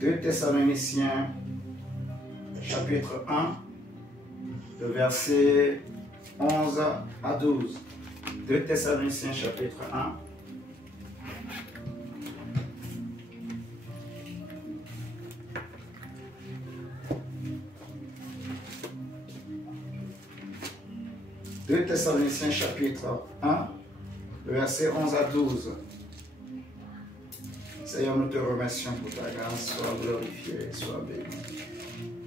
2 Thessaloniciens, chapitre 1, le verset 11 à 12. 2 Thessaloniciens, chapitre 1. « 2 Thessaloniciens chapitre 1, le verset 11 à 12. Seigneur, nous te remercions pour ta grâce. Sois glorifié, sois béni.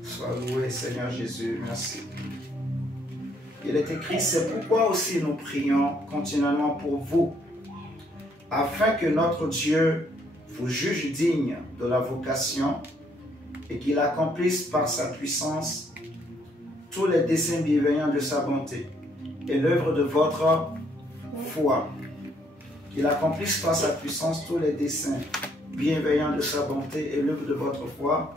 Sois loué, Seigneur Jésus. Merci. Il est écrit, c'est pourquoi aussi nous prions continuellement pour vous, afin que notre Dieu vous juge digne de la vocation et qu'il accomplisse par sa puissance tous les desseins bienveillants de sa bonté et l'œuvre de votre foi. Qu'il accomplisse par sa puissance tous les desseins bienveillants de sa bonté et l'œuvre de votre foi,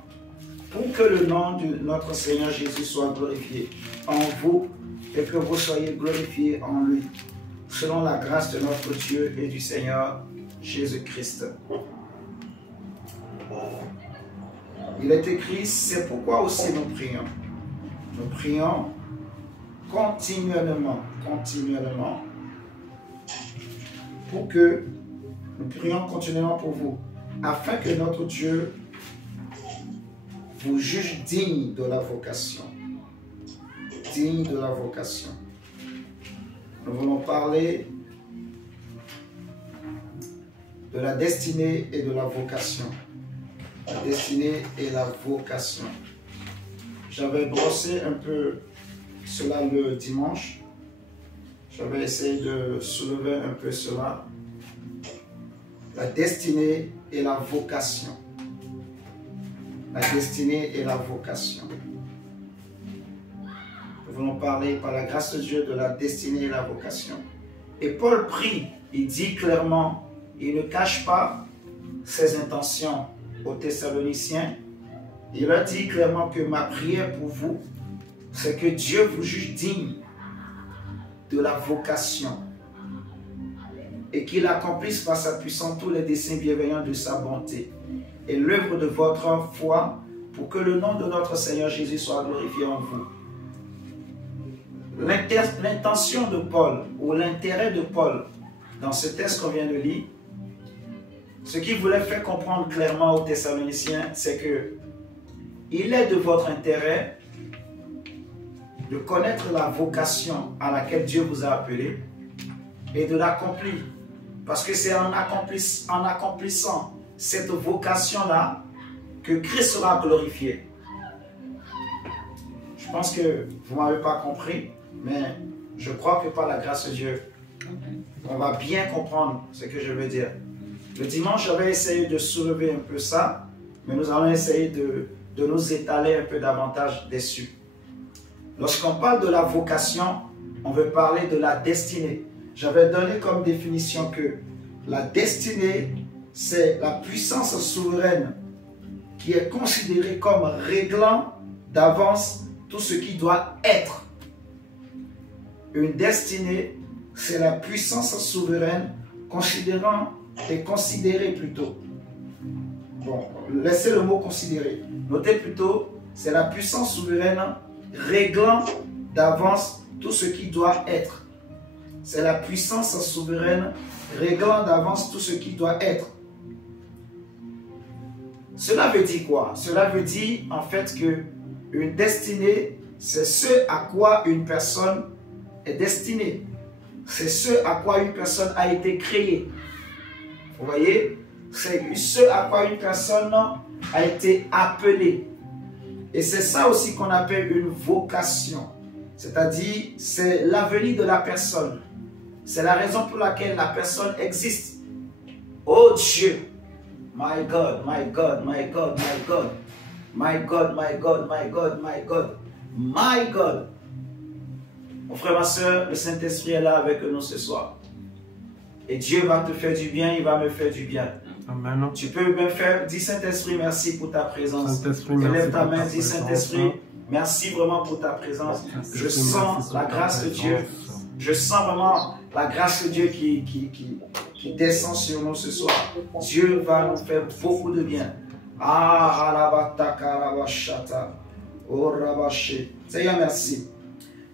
pour que le nom de notre Seigneur Jésus soit glorifié en vous et que vous soyez glorifiés en lui, selon la grâce de notre Dieu et du Seigneur Jésus-Christ. Il est écrit, c'est pourquoi aussi nous prions. Nous prions continuellement, pour que nous prions continuellement pour vous, afin que notre Dieu vous juge digne de la vocation. Digne de la vocation. Nous voulons parler de la destinée et de la vocation. La destinée et la vocation. J'avais brossé un peu cela le dimanche. J'avais essayé de soulever un peu cela. La destinée et la vocation. La destinée et la vocation. Nous voulons parler par la grâce de Dieu de la destinée et la vocation. Et Paul prie, il dit clairement, il ne cache pas ses intentions aux Thessaloniciens. Il a dit clairement que ma prière pour vous, c'est que Dieu vous juge digne de la vocation et qu'il accomplisse par sa puissance tous les desseins bienveillants de sa bonté et l'œuvre de votre foi pour que le nom de notre Seigneur Jésus soit glorifié en vous. L'intention de Paul ou l'intérêt de Paul dans ce texte qu'on vient de lire, ce qu'il voulait faire comprendre clairement aux Thessaloniciens, c'est que il est de votre intérêt de connaître la vocation à laquelle Dieu vous a appelé et de l'accomplir. Parce que c'est en accomplissant cette vocation-là que Christ sera glorifié. Je pense que vous ne m'avez pas compris, mais je crois que par la grâce de Dieu, on va bien comprendre ce que je veux dire. Le dimanche, j'avais essayé de soulever un peu ça, mais nous allons essayer de nous étaler un peu davantage dessus. Lorsqu'on parle de la vocation, on veut parler de la destinée. J'avais donné comme définition que la destinée, c'est la puissance souveraine qui est considérée comme réglant d'avance tout ce qui doit être. Une destinée, c'est la puissance souveraine considérée plutôt. Bon, laissez le mot considérer. Notez plutôt, c'est la puissance souveraine réglant d'avance tout ce qui doit être. C'est la puissance souveraine réglant d'avance tout ce qui doit être. Cela veut dire quoi? Cela veut dire en fait que une destinée, c'est ce à quoi une personne est destinée. C'est ce à quoi une personne a été créée. Vous voyez? C'est ce à quoi une personne a été appelée. Et c'est ça aussi qu'on appelle une vocation. C'est-à-dire, c'est l'avenir de la personne. C'est la raison pour laquelle la personne existe. Oh Dieu! My God, my God, my God, my God. My God, my God, my God, my God. My God. Mon frère, ma soeur, le Saint-Esprit est là avec nous ce soir. Et Dieu va te faire du bien, il va me faire du bien. Amen. Tu peux me faire, dis Saint-Esprit, merci pour ta présence. Lève ta main, dis Saint-Esprit, merci vraiment pour ta présence. Je sens la grâce de Dieu. Je sens vraiment la grâce de Dieu qui descend sur nous ce soir. Dieu va nous faire beaucoup de bien. Ah, alabataka rabashata. Oh, rabaché. Seigneur, merci.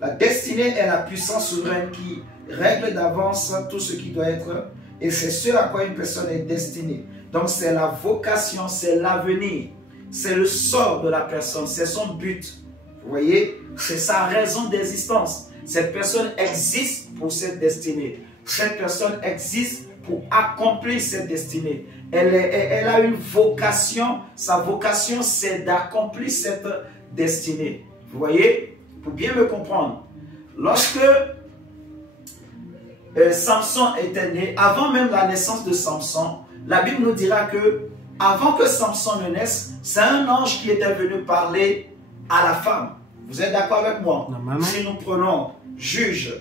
La destinée est la puissance souveraine qui règle d'avance tout ce qui doit être. Et c'est ce à quoi une personne est destinée. Donc c'est la vocation, c'est l'avenir. C'est le sort de la personne, c'est son but. Vous voyez, c'est sa raison d'existence. Cette personne existe pour cette destinée. Cette personne existe pour accomplir cette destinée. Elle a une vocation. Sa vocation, c'est d'accomplir cette destinée. Vous voyez, pour bien me comprendre, lorsque Samson était né, avant même la naissance de Samson, la Bible nous dira que avant que Samson ne naisse, c'est un ange qui était venu parler à la femme. Vous êtes d'accord avec moi? Si nous prenons Juge.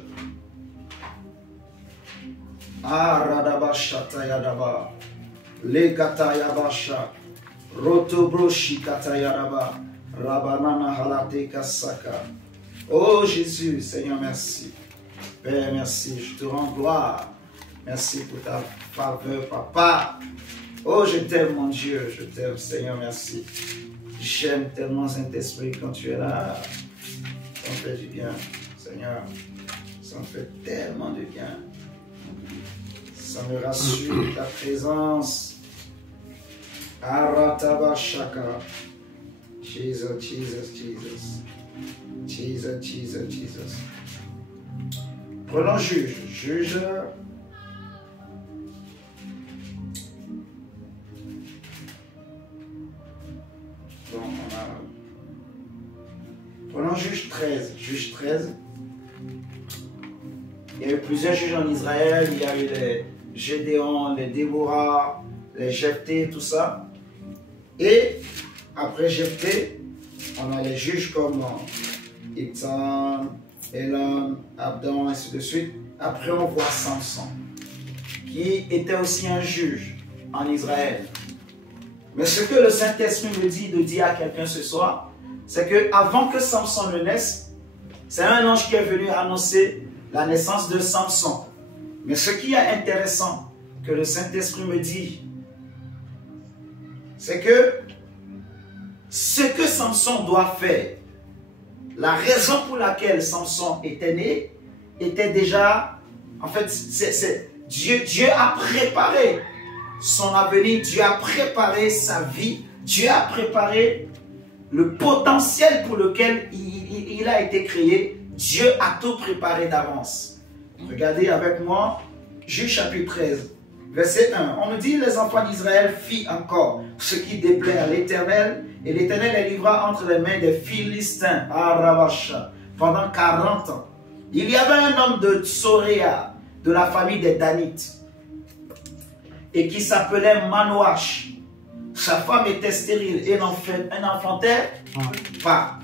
Ah, Radabashata Yadaba. Legata Yabasha. Rotobroshi Katayadaba. Rabanana Halate Kasaka. Oh Jésus, Seigneur, merci. Père, merci. Je te rends gloire. Merci pour ta faveur, Papa. Oh, je t'aime, mon Dieu. Je t'aime, Seigneur, merci. J'aime tellement Saint-Esprit quand tu es là. Ça me fait du bien, Seigneur. Ça me fait tellement de bien. Ça me rassure ta présence. Arataba Shaka. Jesus, Jesus, Jesus. Jesus, Jesus, Jesus. Prenons Juge. Juge. Bon, prenons Juge 13. Juge 13. Il y a eu plusieurs juges en Israël. Il y a eu les Gédéon, les Déborah, les Jephthé, tout ça. Et après Jephthé, on a les juges comme Ethan, Elam, Abdon, ainsi de suite. Après, on voit Samson, qui était aussi un juge en Israël. Mais ce que le Saint-Esprit me dit de dire à quelqu'un ce soir, c'est qu'avant que Samson ne naisse, c'est un ange qui est venu annoncer la naissance de Samson. Mais ce qui est intéressant, que le Saint-Esprit me dit, c'est que ce que Samson doit faire, la raison pour laquelle Samson était né, était déjà, en fait, Dieu a préparé son avenir, Dieu a préparé sa vie, Dieu a préparé le potentiel pour lequel il a été créé. Dieu a tout préparé d'avance. Regardez avec moi, Juge chapitre 13, verset 1. On nous dit, les enfants d'Israël firent encore ce qui déplaît à l'Éternel, et l'Éternel les livra entre les mains des Philistins, à Rabasha, pendant 40 ans. Il y avait un homme de Tsoréa, de la famille des Danites, et qui s'appelait Manoach. Sa femme était stérile et n'enfantait pas.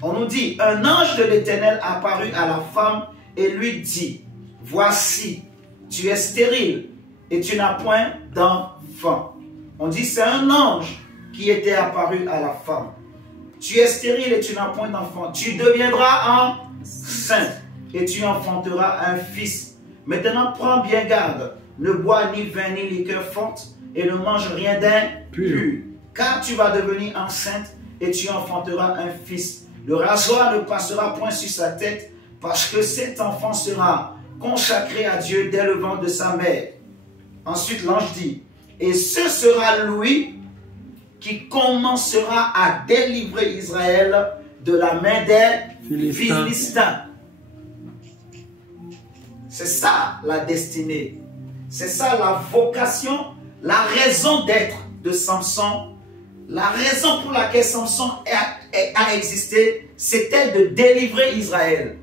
On nous dit, un ange de l'Éternel apparut à la femme et lui dit, voici, tu es stérile et tu n'as point d'enfant. On dit, c'est un ange qui était apparu à la femme. Tu es stérile et tu n'as point d'enfant. Tu deviendras enceinte et tu enfanteras un fils. Maintenant, prends bien garde. Ne bois ni vin ni liqueur forte et ne mange rien d'impur. Car tu vas devenir enceinte et tu enfanteras un fils. Le rasoir ne passera point sur sa tête parce que cet enfant sera consacré à Dieu dès le ventre de sa mère. Ensuite, l'ange dit, et ce sera lui qui commencera à délivrer Israël de la main des Philistins. C'est ça la destinée. C'est ça la vocation, la raison d'être de Samson. La raison pour laquelle Samson a existé, c'était de délivrer Israël.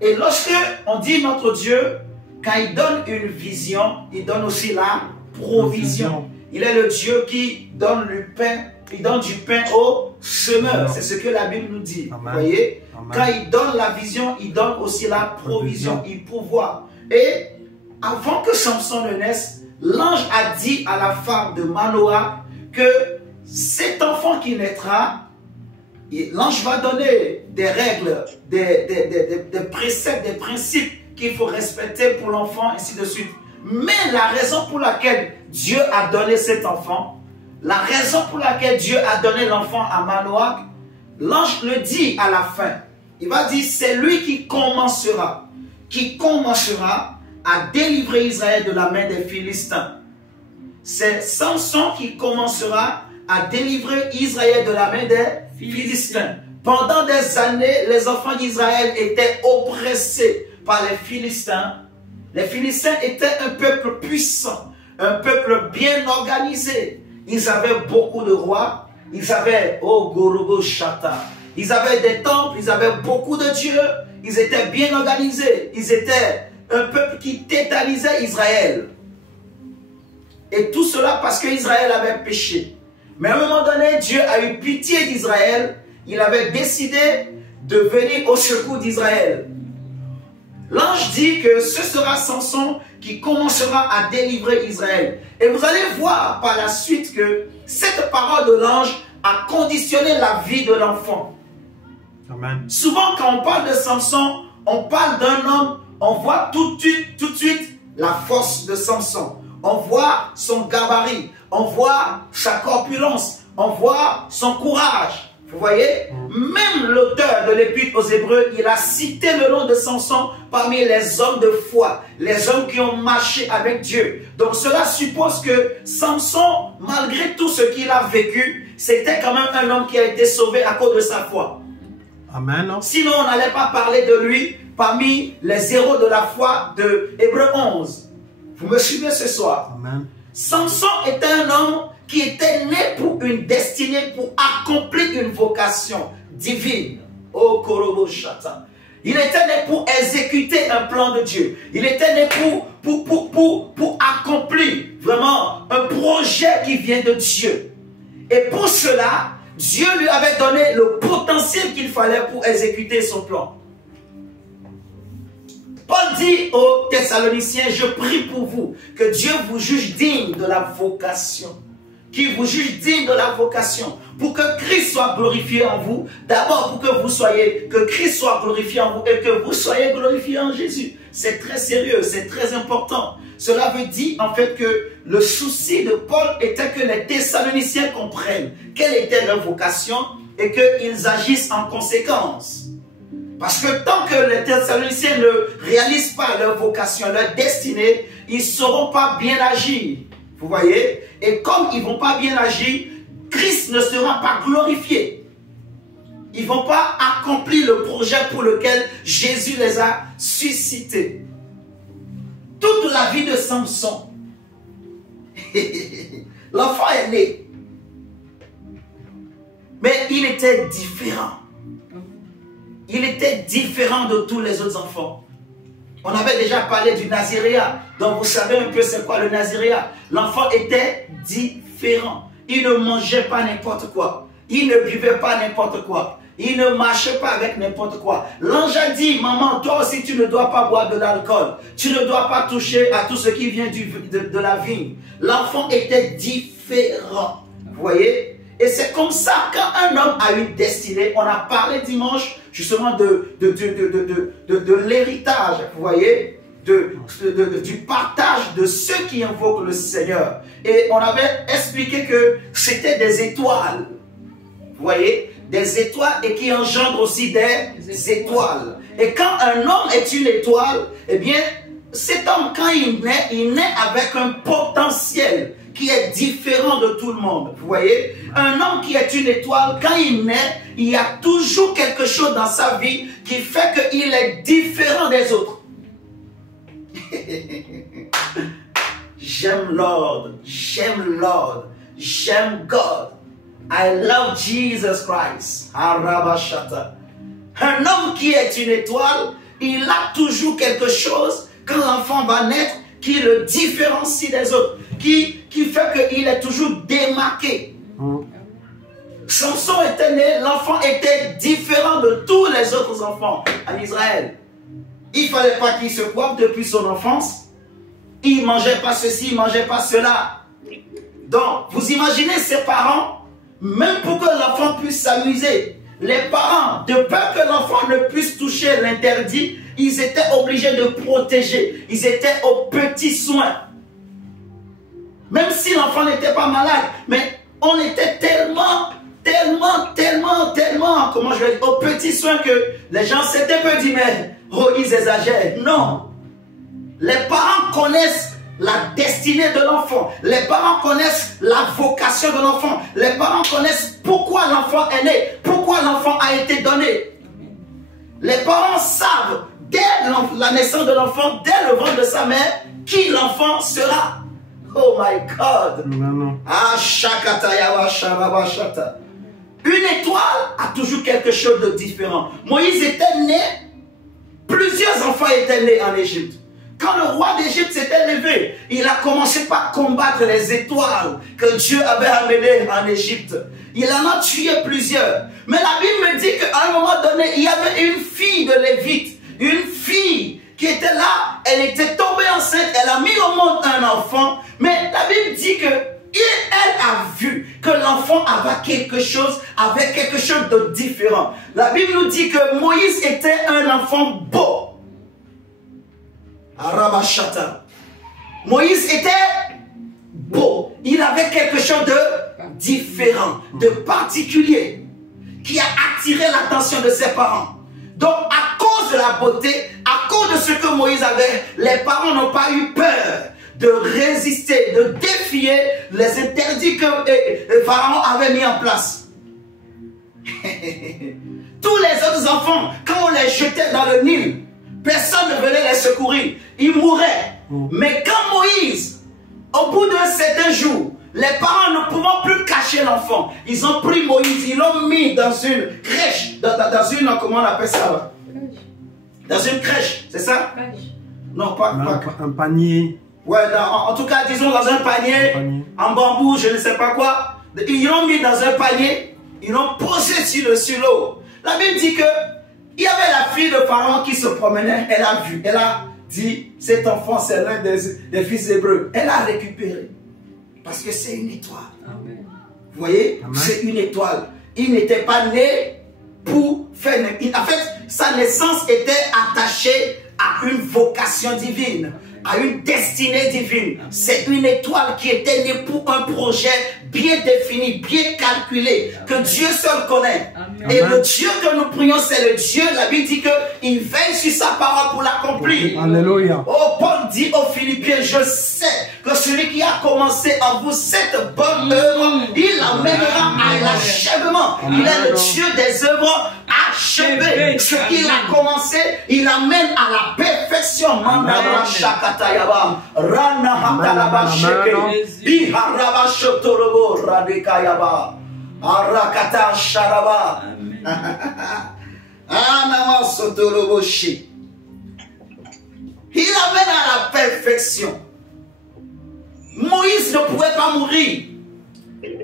Et lorsque on dit notre Dieu, quand il donne une vision, il donne aussi la provision. Il est le Dieu qui donne le pain, il donne du pain au semeur. C'est ce que la Bible nous dit. Vous voyez? Quand il donne la vision, il donne aussi la provision, il pourvoit. Et avant que Samson ne naisse, l'ange a dit à la femme de Manoah que cet enfant qui naîtra, l'ange va donner des règles, des préceptes, des principes qu'il faut respecter pour l'enfant, ainsi de suite. Mais la raison pour laquelle Dieu a donné cet enfant, la raison pour laquelle Dieu a donné l'enfant à Manoach, l'ange le dit à la fin. Il va dire, c'est lui qui commencera à délivrer Israël de la main des Philistins. C'est Samson qui commencera à délivrer Israël de la main des Philistins. Pendant des années, les enfants d'Israël étaient oppressés par les Philistins. Les Philistins étaient un peuple puissant, un peuple bien organisé. Ils avaient beaucoup de rois. Ils avaient, Gorobo Shata. Ils avaient des temples, ils avaient beaucoup de dieux. Ils étaient bien organisés. Ils étaient un peuple qui tétanisait Israël. Et tout cela parce qu'Israël avait péché. Mais à un moment donné, Dieu a eu pitié d'Israël. Il avait décidé de venir au secours d'Israël. L'ange dit que ce sera Samson qui commencera à délivrer Israël. Et vous allez voir par la suite que cette parole de l'ange a conditionné la vie de l'enfant. Amen. Souvent quand on parle de Samson, on parle d'un homme, on voit tout de suite la force de Samson. On voit son gabarit, on voit sa corpulence, on voit son courage. Vous voyez, même l'auteur de l'Épître aux Hébreux, il a cité le nom de Samson parmi les hommes de foi, les hommes qui ont marché avec Dieu. Donc cela suppose que Samson, malgré tout ce qu'il a vécu, c'était quand même un homme qui a été sauvé à cause de sa foi. Amen. Sinon, on n'allait pas parler de lui parmi les héros de la foi de Hébreux 11. Vous me suivez ce soir? Amen. Samson était un homme qui était né pour une destinée, pour accomplir une vocation divine. Oh, Korobo Shata. Il était né pour exécuter un plan de Dieu. Il était né pour accomplir vraiment un projet qui vient de Dieu. Et pour cela, Dieu lui avait donné le potentiel qu'il fallait pour exécuter son plan. Paul dit aux Thessaloniciens, je prie pour vous, que Dieu vous juge digne de la vocation. Qu'il vous juge digne de la vocation. Pour que Christ soit glorifié en vous. D'abord pour que Christ soit glorifié en vous et que vous soyez glorifié en Jésus. C'est très sérieux, c'est très important. Cela veut dire en fait que le souci de Paul était que les Thessaloniciens comprennent quelle était leur vocation et qu'ils agissent en conséquence. Parce que tant que les Thessaloniciens ne réalisent pas leur vocation, leur destinée, ils ne sauront pas bien agir. Vous voyez? Et comme ils ne vont pas bien agir, Christ ne sera pas glorifié. Ils ne vont pas accomplir le projet pour lequel Jésus les a suscités. Toute la vie de Samson, l'enfant est né. Mais il était différent. Il était différent de tous les autres enfants. On avait déjà parlé du Naziréat. Donc vous savez un peu c'est quoi le Naziréat. L'enfant était différent. Il ne mangeait pas n'importe quoi. Il ne buvait pas n'importe quoi. Il ne marchait pas avec n'importe quoi. L'ange a dit, maman, toi aussi tu ne dois pas boire de l'alcool. Tu ne dois pas toucher à tout ce qui vient de la vigne. L'enfant était différent. Vous voyez? Et c'est comme ça, quand un homme a une destinée, on a parlé dimanche justement de l'héritage, vous voyez, du partage de ceux qui invoquent le Seigneur. Et on avait expliqué que c'était des étoiles, vous voyez, des étoiles et qui engendrent aussi des étoiles. Et quand un homme est une étoile, eh bien, cet homme, quand il naît avec un potentiel qui est différent de tout le monde. Vous voyez, un homme qui est une étoile, quand il naît, il y a toujours quelque chose dans sa vie qui fait qu'il est différent des autres. J'aime Lord, j'aime Lord, j'aime God. I love Jesus Christ. Arabashata. Un homme qui est une étoile, il a toujours quelque chose quand l'enfant va naître qui le différencie des autres, qui fait qu'il est toujours démarqué. Samson était né, l'enfant était différent de tous les autres enfants en Israël. Il ne fallait pas qu'il se coiffe depuis son enfance. Il ne mangeait pas ceci, il ne mangeait pas cela. Donc, vous imaginez ses parents, même pour que l'enfant puisse s'amuser, les parents, de peur que l'enfant ne puisse toucher l'interdit, ils étaient obligés de protéger. Ils étaient aux petits soins. Même si l'enfant n'était pas malade, mais on était tellement, comment je vais dire, aux petits soins que les gens s'étaient peu dit, mais oh, ils exagèrent. Non. Les parents connaissent la destinée de l'enfant. Les parents connaissent la vocation de l'enfant. Les parents connaissent pourquoi l'enfant est né, pourquoi l'enfant a été donné. Les parents savent dès la naissance de l'enfant, dès le ventre de sa mère, qui l'enfant sera. Oh my God. Ah, shakata, shababa, shata. Une étoile a toujours quelque chose de différent. Moïse était né, plusieurs enfants étaient nés en Égypte. Quand le roi d'Égypte s'était levé, il a commencé par combattre les étoiles que Dieu avait amenées en Égypte. Il en a tué plusieurs. Mais la Bible me dit qu'à un moment donné, il y avait une fille de Lévite, une fille qui était là, elle était tombée enceinte, elle a mis au monde un enfant, mais la Bible dit que elle a vu que l'enfant avait quelque chose de différent. La Bible nous dit que Moïse était un enfant beau. Arabashata. Moïse était beau. Il avait quelque chose de différent, de particulier, qui a attiré l'attention de ses parents. Donc, à cause de la beauté, à cause de ce que Moïse avait, les parents n'ont pas eu peur de résister, de défier les interdits que le pharaon avait mis en place. Tous les autres enfants, quand on les jetait dans le Nil, personne ne venait les secourir. Ils mouraient. Mais quand Moïse, au bout d'un certain jour, les parents ne pouvant plus cacher l'enfant, ils ont pris Moïse, ils l'ont mis dans une crèche, dans une, comment on appelle ça? Dans une crèche, c'est ça? Non, pas un panier. Ouais, en tout cas, disons dans un panier, en bambou, je ne sais pas quoi. Ils l'ont mis dans un panier, ils l'ont posé sur l'eau. La Bible dit que il y avait la fille de Pharaon qui se promenait, elle a vu, elle a dit, cet enfant c'est l'un des fils hébreux. Elle a récupéré. Parce que c'est une étoile. Amen. Vous voyez, c'est une étoile. Il n'était pas né pour faire... En fait, sa naissance était attachée à une vocation divine, à une destinée divine. C'est une étoile qui était née pour un projet bien défini, bien calculé, que Dieu seul connaît. Amen. Et le Dieu que nous prions, c'est le Dieu, la Bible dit qu'il veille sur sa parole pour l'accomplir. Alléluia. Oh, Paul dit aux Philippiens, je sais que celui qui a commencé en vous cette bonne œuvre, il l'amènera à l'achèvement. Il est le Dieu des œuvres achevées. Ce qu'il a commencé, il amène à la perfection. Mandabra shakatayaba, rana hatalaba sheke, iharaba shotorobo radekayaba, arakata sharaba, anama sotorobo shi. Il amène à la perfection. Moïse ne pouvait pas mourir.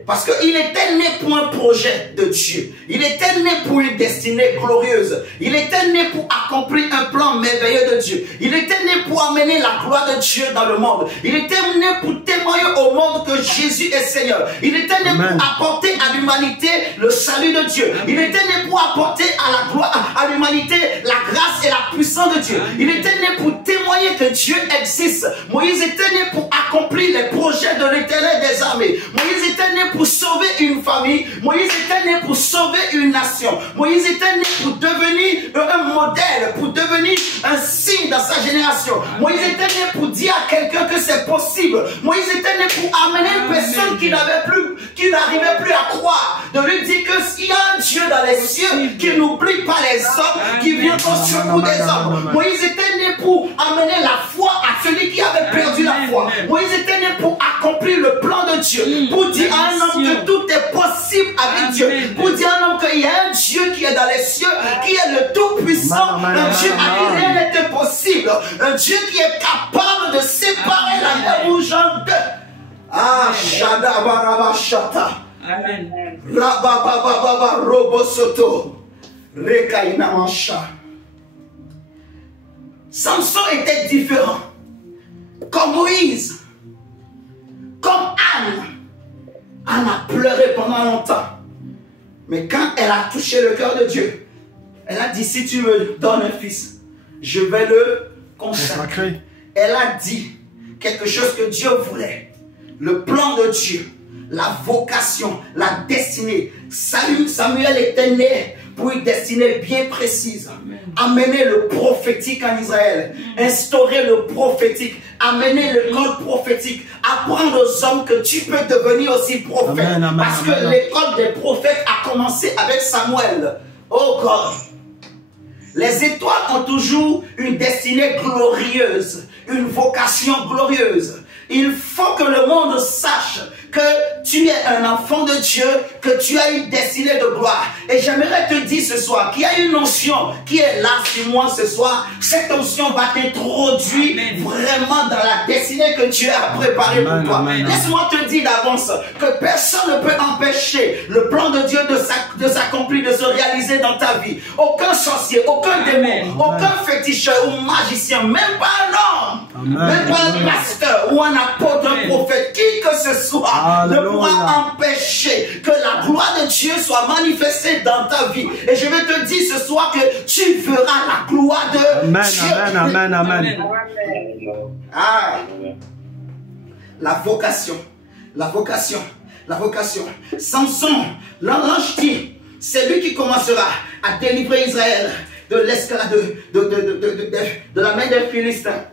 Parce qu'il était né pour un projet de Dieu. Il était né pour une destinée glorieuse. Il était né pour accomplir un plan merveilleux de Dieu. Il était né pour amener la gloire de Dieu dans le monde. Il était né pour témoigner au monde que Jésus est Seigneur. Il était né pour apporter à l'humanité le salut de Dieu. Il était né pour apporter à la gloire, à l'humanité la grâce et la puissance de Dieu. Il était né pour témoigner que Dieu existe. Moïse était né pour accomplir les projets de l'Éternel des armées. Moïse était né pour sauver une famille. Moïse était né pour sauver une nation. Moïse était né pour devenir un modèle, pour devenir un signe dans sa génération. Moïse était né pour dire à quelqu'un que c'est possible. Moïse était né pour amener une personne qui n'arrivait plus à croire, de lui dire que s'il y a un Dieu dans les cieux qui n'oublie pas les hommes, qui vient au secours des hommes. Moïse était né pour amener la foi à celui qui avait perdu la foi. Moïse était né pour accomplir le plan de Dieu, pour dire à un homme que tout est possible avec Dieu, pour dire à un homme qu'il y a un Dieu qui est dans les cieux, qui est le Tout-Puissant, un Dieu à qui rien n'est impossible, un Dieu qui est capable de séparer la mer rouge en deux. Ah, Shadabaraba Shata. Amen. Rabababa Robosoto. Rekaina Mancha. Samson était différent. Comme Moïse, comme Anne. Anne a pleuré pendant longtemps. Mais quand elle a touché le cœur de Dieu, elle a dit, si tu me donnes un fils, je vais le consacrer. Elle a dit quelque chose que Dieu voulait. Le plan de Dieu, la vocation, la destinée. Samuel était né pour une destinée bien précise. Amener le prophétique en Israël. Instaurer le prophétique. Amener l'école prophétique. Apprendre aux hommes que tu peux devenir aussi prophète. Parce que l'école des prophètes a commencé avec Samuel. Oh God. Les étoiles ont toujours une destinée glorieuse, une vocation glorieuse. Il faut que le monde sache que tu es un enfant de Dieu, que tu as une destinée de gloire. Et j'aimerais te dire ce soir qu'il y a une onction qui est là sur moi ce soir. Cette onction va t'introduire vraiment dans la destinée que Dieu a préparée pour toi. Laisse-moi te dire d'avance que personne ne peut empêcher le plan de Dieu de s'accomplir, de se réaliser dans ta vie. Aucun sorcier, aucun démon, aucun féticheur ou magicien, même pas un homme, même pas un pasteur ou un apôtre, un prophète, qui que ce soit, ne pourra empêcher que la gloire de Dieu soit manifestée dans ta vie. Et je vais te dire ce soir que tu verras la gloire de Dieu. Amen. Ah, la vocation, la vocation, la vocation. Samson, l'ange dit, c'est lui qui commencera à délivrer Israël de l'esclavage, de la main des Philistins.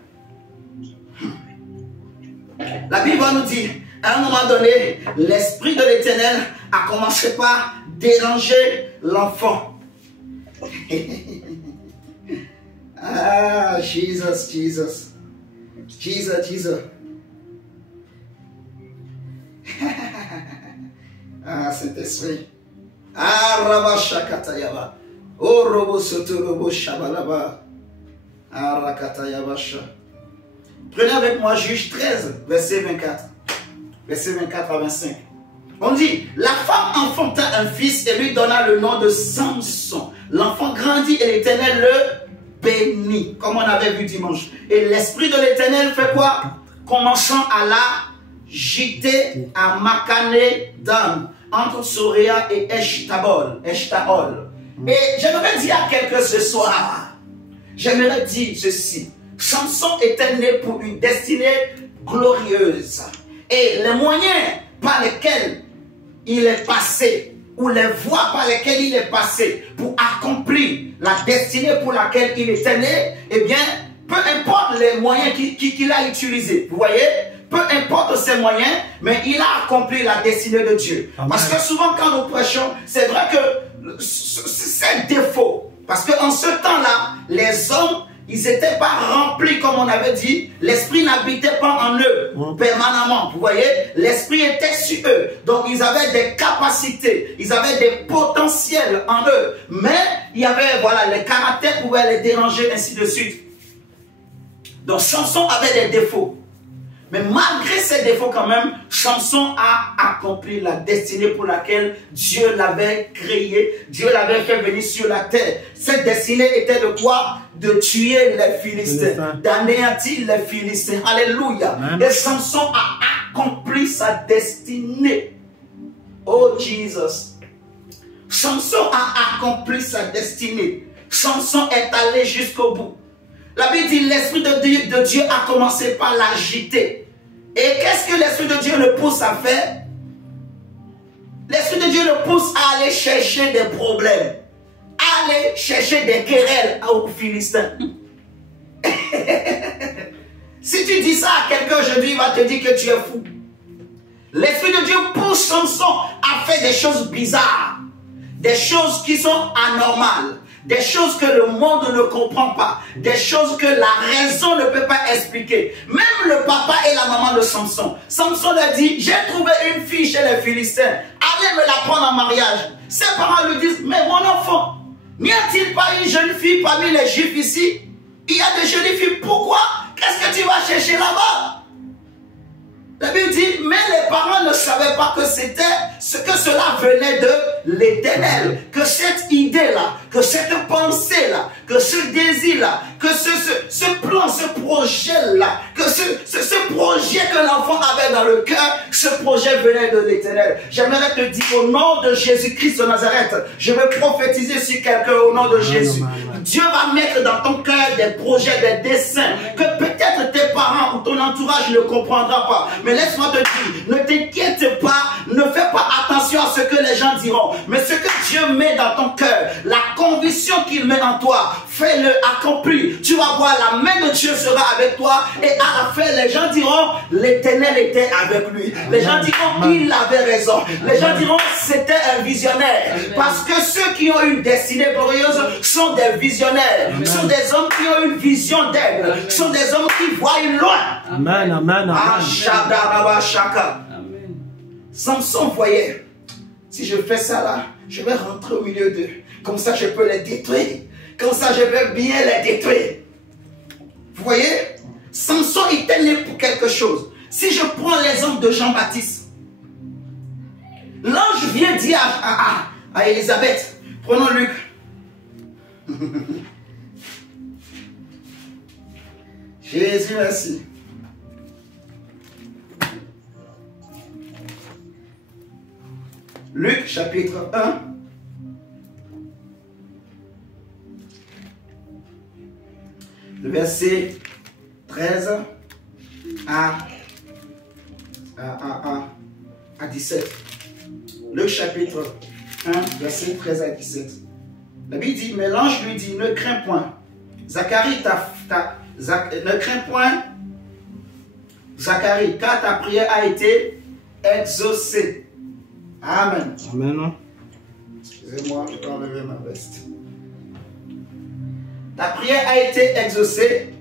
La Bible nous dit, à un moment donné, l'Esprit de l'Éternel a commencé par déranger l'enfant. Ah, Jesus. Ah, Saint-Esprit. Ah, Rabashakatayaba. Oh, Robo Soto, Robo Shabalaba. Ah, Rakatayabasha. Prenez avec moi Juge 13, verset 24. Verset 24 à 25. On dit, la femme enfanta un fils et lui donna le nom de Samson. L'enfant grandit et l'Éternel le bénit, comme on avait vu dimanche. Et l'Esprit de l'Éternel fait quoi? Commençant à l'agiter à Makané Dan, entre Soréa et Eshtaol. Et j'aimerais dire à quelqu'un ce soir, j'aimerais dire ceci. Samson était né pour une destinée glorieuse. Et les moyens par lesquels il est passé, ou les voies par lesquelles il est passé pour accomplir la destinée pour laquelle il était né, eh bien, peu importe les moyens qu'il a utilisés, vous voyez, peu importe ses moyens, mais il a accompli la destinée de Dieu. Amen. Parce que souvent quand nous prêchons, c'est vrai que c'est défaut. Parce qu'en ce temps-là, les hommes, ils n'étaient pas remplis, comme on avait dit. L'esprit n'habitait pas en eux permanemment. Vous voyez, l'esprit était sur eux. Donc, ils avaient des capacités. Ils avaient des potentiels en eux. Mais, il y avait, voilà, les caractères pouvaient les déranger, ainsi de suite. Donc, Samson avait des défauts. Mais malgré ces défauts quand même, Samson a accompli la destinée pour laquelle Dieu l'avait créé. Dieu l'avait fait venir sur la terre. Cette destinée était de quoi? De tuer les Philistins, d'anéantir les Philistins. Alléluia. Amen. Et Samson a accompli sa destinée. Oh Jesus. Samson a accompli sa destinée. Samson est allé jusqu'au bout. La Bible dit, l'Esprit de Dieu a commencé par l'agiter. Et qu'est-ce que l'Esprit de Dieu le pousse à faire? L'Esprit de Dieu le pousse à aller chercher des problèmes. À aller chercher des querelles aux Philistins. Si tu dis ça à quelqu'un aujourd'hui, il va te dire que tu es fou. L'Esprit de Dieu pousse Samson à faire des choses bizarres. Des choses qui sont anormales. Des choses que le monde ne comprend pas. Des choses que la raison ne peut pas expliquer. Même le papa et la maman de Samson. Samson a dit, j'ai trouvé une fille chez les Philistins. Allez me la prendre en mariage. Ses parents lui disent, mais mon enfant, n'y a-t-il pas une jeune fille parmi les Juifs ici? Il y a des jolies filles. Pourquoi? Qu'est-ce que tu vas chercher là-bas? La Bible dit, mais les parents ne savaient pas que c'était ce que cela venait de l'Éternel. Que cette idée-là, que cette pensée-là, que ce désir-là, que ce plan, ce projet-là, que ce projet projet que l'enfant avait dans le cœur, ce projet venait de l'Éternel. J'aimerais te dire au nom de Jésus-Christ de Nazareth, je vais prophétiser sur quelqu'un au nom de Jésus. Dieu va mettre dans ton cœur des projets, des desseins que peut-être tes parents ou ton entourage ne comprendra pas. Mais laisse-moi te dire, ne t'inquiète pas, ne fais pas attention à ce que les gens diront. Mais ce que Dieu met dans ton cœur, la conviction qu'il met en toi, fais-le, accomplis. Tu vas voir, la main de Dieu sera avec toi. Et à la fin, les gens diront, l'Éternel était avec lui. Les gens diront, il avait raison. Les gens diront, c'était un visionnaire. Parce que ceux qui ont une destinée glorieuse sont des visionnaires. Sont des hommes qui ont une vision d'aigle. Sont des hommes qui voient loin. Amen, amen, amen. Samson voyait, si je fais ça là, je vais rentrer au milieu d'eux. Comme ça, je peux les détruire. Comme ça, je vais bien les détruire. Vous voyez? Samson était né pour quelque chose. Si je prends l'exemple de Jean-Baptiste, l'ange vient dire à Élisabeth, prenons Luc. Jésus, merci. Luc, chapitre 1. Le verset 13 à 17. Le chapitre 1, verset 13 à 17. La Bible dit, mais l'ange lui dit, ne crains point. Zacharie, ne crains point, Zacharie, car ta prière a été exaucée. Amen. Amen. Excusez-moi, je vais enlever ma veste. Ta prière a été exaucée.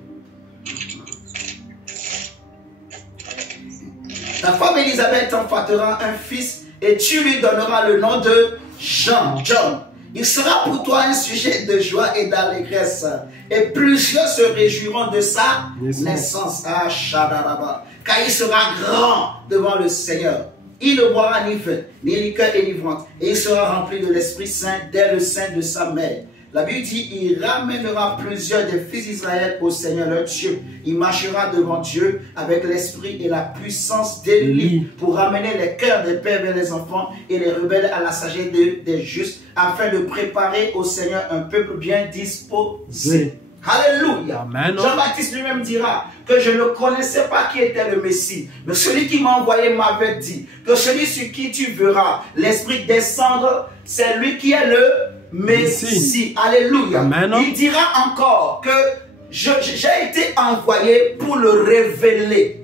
Ta femme Élisabeth t'enfantera un fils et tu lui donneras le nom de John. Il sera pour toi un sujet de joie et d'allégresse. Et plusieurs se réjouiront de sa naissance. Ah, Shadaraba. Car il sera grand devant le Seigneur. Il ne boira ni vin, ni liqueur enivrante. Et il sera rempli de l'Esprit Saint dès le sein de sa mère. La Bible dit, il ramènera plusieurs des fils d'Israël au Seigneur leur Dieu. Il marchera devant Dieu avec l'esprit et la puissance d'Élie pour ramener les cœurs des pères vers les enfants et les rebelles à la sagesse des justes, afin de préparer au Seigneur un peuple bien disposé. Alléluia. Jean-Baptiste lui-même dira que je ne connaissais pas qui était le Messie, mais celui qui m'a envoyé m'avait dit que celui sur qui tu verras l'Esprit descendre, c'est lui qui est le Messie. Alléluia. Amen. Il dira encore que j'ai été envoyé pour le révéler.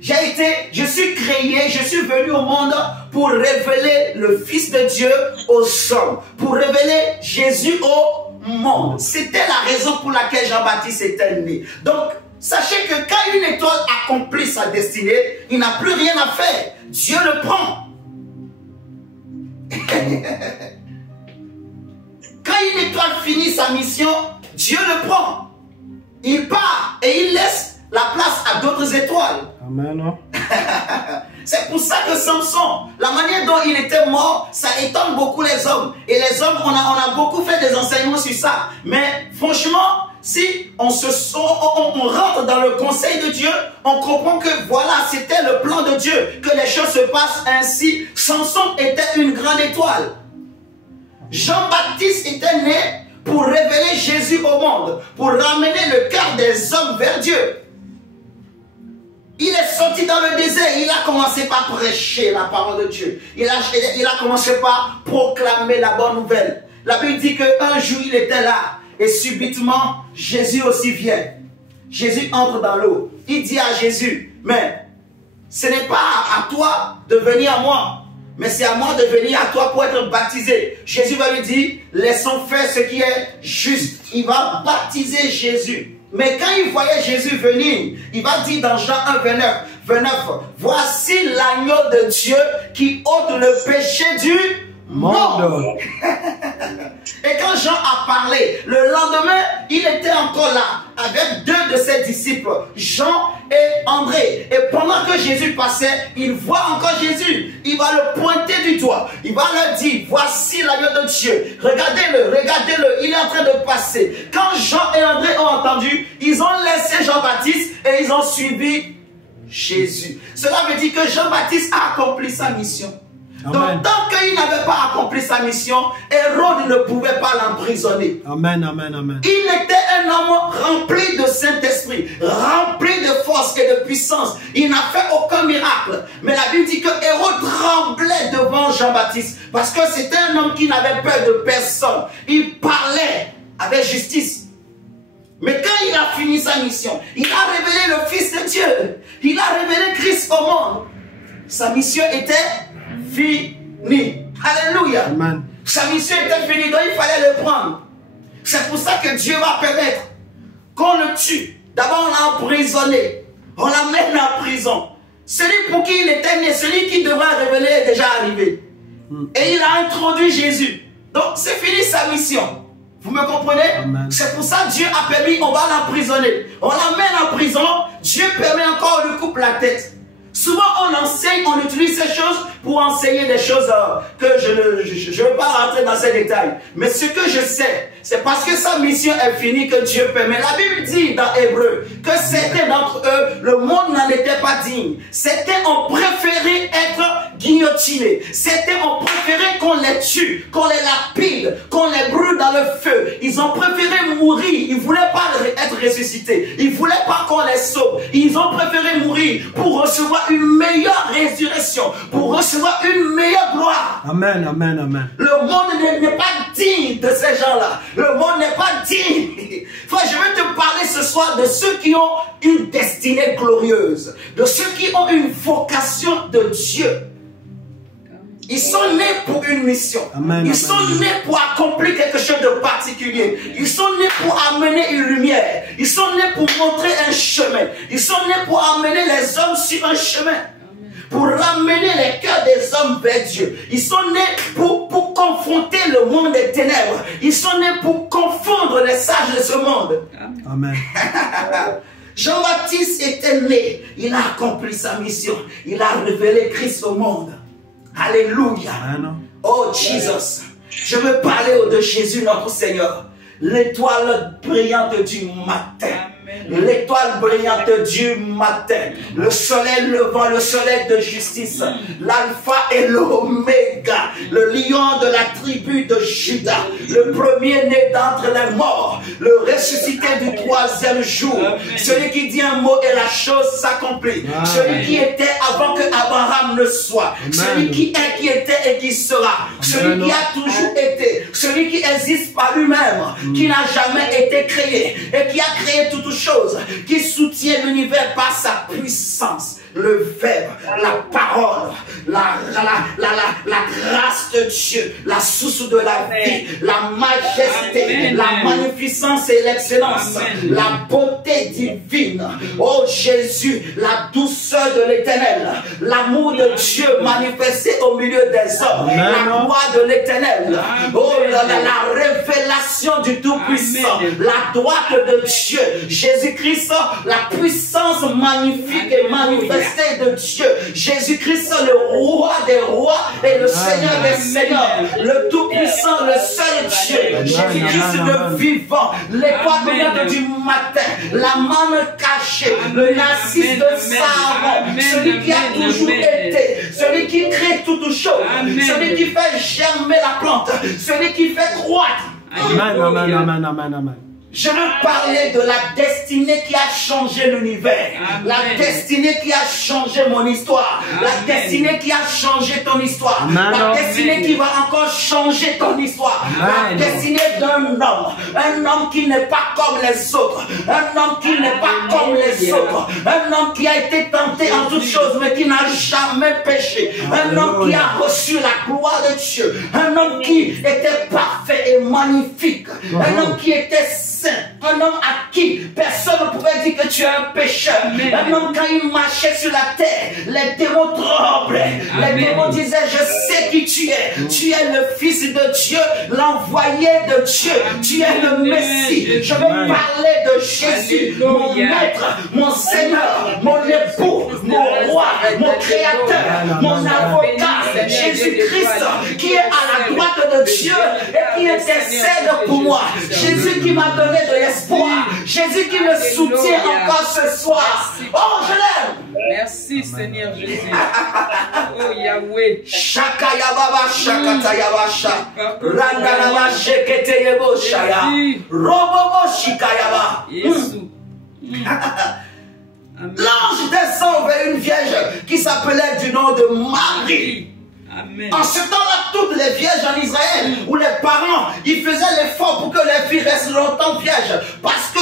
Je suis créé, je suis venu au monde pour révéler le Fils de Dieu aux hommes, pour révéler Jésus au monde. C'était la raison pour laquelle Jean-Baptiste était né. Donc, sachez que quand une étoile accomplit sa destinée, il n'a plus rien à faire. Dieu le prend. Quand une étoile finit sa mission, Dieu le prend. Il part et il laisse la place à d'autres étoiles. Amen. C'est pour ça que Samson, la manière dont il était mort, ça étonne beaucoup les hommes. Et les hommes, on a beaucoup fait des enseignements sur ça. Mais franchement, si on rentre dans le conseil de Dieu, on comprend que voilà, c'était le plan de Dieu, que les choses se passent ainsi. Samson était une grande étoile. Jean-Baptiste était né pour révéler Jésus au monde, pour ramener le cœur des hommes vers Dieu. Il est sorti dans le désert, il a commencé par prêcher la parole de Dieu. Il a commencé par proclamer la bonne nouvelle. La Bible dit qu'un jour il était là et subitement Jésus aussi vient. Jésus entre dans l'eau. Il dit à Jésus, mais ce n'est pas à toi de venir à moi, mais c'est à moi de venir à toi pour être baptisé. Jésus va lui dire, laissons faire ce qui est juste. Il va baptiser Jésus. Mais quand il voyait Jésus venir, il va dire dans Jean 1, 29, voici l'agneau de Dieu qui ôte le péché du monde. Et quand Jean a parlé, le lendemain, il était encore là avec deux de ses disciples, Jean et André. Et pendant que Jésus passait, il voit encore Jésus. Il va le pointer du doigt. Il va leur dire, voici l'agneau de Dieu. Regardez-le, regardez-le. Il est en train de passer. Quand Jean et André ont entendu, ils ont laissé Jean-Baptiste et ils ont suivi Jésus. Cela veut dire que Jean-Baptiste a accompli sa mission. Amen. Donc, tant qu'il n'avait pas accompli sa mission, Hérode ne pouvait pas l'emprisonner. Amen, amen, amen. Il était un homme rempli de Saint-Esprit, rempli de force et de puissance. Il n'a fait aucun miracle. Mais la Bible dit que Hérode tremblait devant Jean-Baptiste parce que c'était un homme qui n'avait peur de personne. Il parlait avec justice. Mais quand il a fini sa mission, il a révélé le Fils de Dieu. Il a révélé Christ au monde. Sa mission était finie. Alléluia. Amen. Sa mission était finie, donc il fallait le prendre. C'est pour ça que Dieu va permettre qu'on le tue. D'abord, on l'a emprisonné. On l'amène en prison. Celui pour qui il était né, celui qui devrait révéler est déjà arrivé. Et il a introduit Jésus. Donc, c'est fini sa mission. Vous me comprenez? C'est pour ça que Dieu a permis, on va l'emprisonner. On l'amène en prison, Dieu permet encore, on lui coupe la tête. Souvent, on enseigne, on utilise ces choses pour enseigner des choses que je ne veux pas rentrer dans ces détails. Mais ce que je sais, c'est parce que sa mission est finie que Dieu permet. La Bible dit dans Hébreu que certains d'entre eux, le monde n'en était pas digne. Certains ont préféré être guillotinés. Certains ont préféré qu'on les tue, qu'on les lapide, qu'on les brûle dans le feu. Ils ont préféré mourir. Ils ne voulaient pas être ressuscités. Ils ne voulaient pas qu'on les sauve. Ils ont préféré mourir pour recevoir une meilleure résurrection, pour recevoir une meilleure gloire. Amen, amen, amen. Le monde n'est pas digne de ces gens-là. Le monde n'est pas digne. Frère, je vais te parler ce soir de ceux qui ont une destinée glorieuse, de ceux qui ont une vocation de Dieu. Ils sont nés pour une mission. Amen, Ils sont nés pour accomplir quelque chose de particulier. Ils sont nés pour amener une lumière. Ils sont nés pour montrer un chemin. Ils sont nés pour amener les hommes sur un chemin. Pour ramener les cœurs des hommes vers Dieu. Ils sont nés pour confronter le monde des ténèbres. Ils sont nés pour confondre les sages de ce monde. Amen. Jean-Baptiste était né. Il a accompli sa mission. Il a révélé Christ au monde. Alléluia. Amen. Oh Jesus. Je veux parler de Jésus notre Seigneur. L'étoile brillante du matin. L'étoile brillante du matin. Le soleil levant, le soleil de justice. L'alpha et l'oméga. Le lion de la tribu de Juda. Le premier-né d'entre les morts. Le ressuscité du troisième jour. Celui qui dit un mot et la chose s'accomplit. Celui qui était avant que Abraham ne soit. Celui qui est, qui était et qui sera. Celui qui a toujours été. Celui qui existe par lui-même. Qui n'a jamais été créé. Et qui a créé toutes choses, qui soutient l'univers par sa puissance, le verbe, la parole, la grâce de Dieu, la source de la vie, la majesté, la magnificence et l'excellence, la beauté divine. Oh Jésus, la douceur de l'Éternel, l'amour de Dieu manifesté au milieu des hommes, la gloire de l'Éternel, oh la révélation du Tout-Puissant, la droite de Dieu, Jésus-Christ, la puissance magnifique et manifestée de Dieu, Jésus-Christ, le roi des rois et le Seigneur des seigneurs, le Tout-Puissant, le seul Dieu, Jésus-Christ le vivant, l'étoile brillante du matin, la manne cachée, le narcisse de Saron, celui qui a toujours été, celui qui crée toutes choses, celui qui fait germer la plante, celui qui fait croître. Amen, amen, amen, amen, amen. Je veux parler de la destinée qui a changé l'univers. La destinée qui a changé mon histoire. La destinée qui a changé ton histoire. La destinée qui va encore changer ton histoire. La destinée d'un homme. Un homme qui n'est pas comme les autres. Un homme qui n'est pas comme les autres. Un homme qui a été tenté en toutes choses mais qui n'a jamais péché. Un homme qui a reçu la gloire de Dieu. Un homme qui était parfait et magnifique. Un homme qui était un homme à qui personne ne pouvait dire que tu es un pécheur. Un homme, quand il marchait sur la terre, les démons tremblaient. Les démons disaient, je sais qui tu es. Tu es le Fils de Dieu, l'envoyé de Dieu. Tu es le Messie. Je veux parler de Jésus, mon maître, mon Seigneur, mon époux, mon roi, mon créateur, mon avocat, Jésus-Christ qui est à la droite de Dieu et qui intercède pour moi. Jésus qui m'a donné de l'espoir. Jésus qui me soutient encore ce soir. Oh, je l'aime. Merci Seigneur Jésus. Oh Yahweh. Shakayababa shakatayabasha. Randanaba sheketeyebo shaya. Robobo shikayaba. L'ange descend vers une vierge qui s'appelait du nom de Marie. Amen. En ce temps-là, toutes les vierges en Israël, où les parents, ils faisaient l'effort pour que les filles restent longtemps vierges. Parce que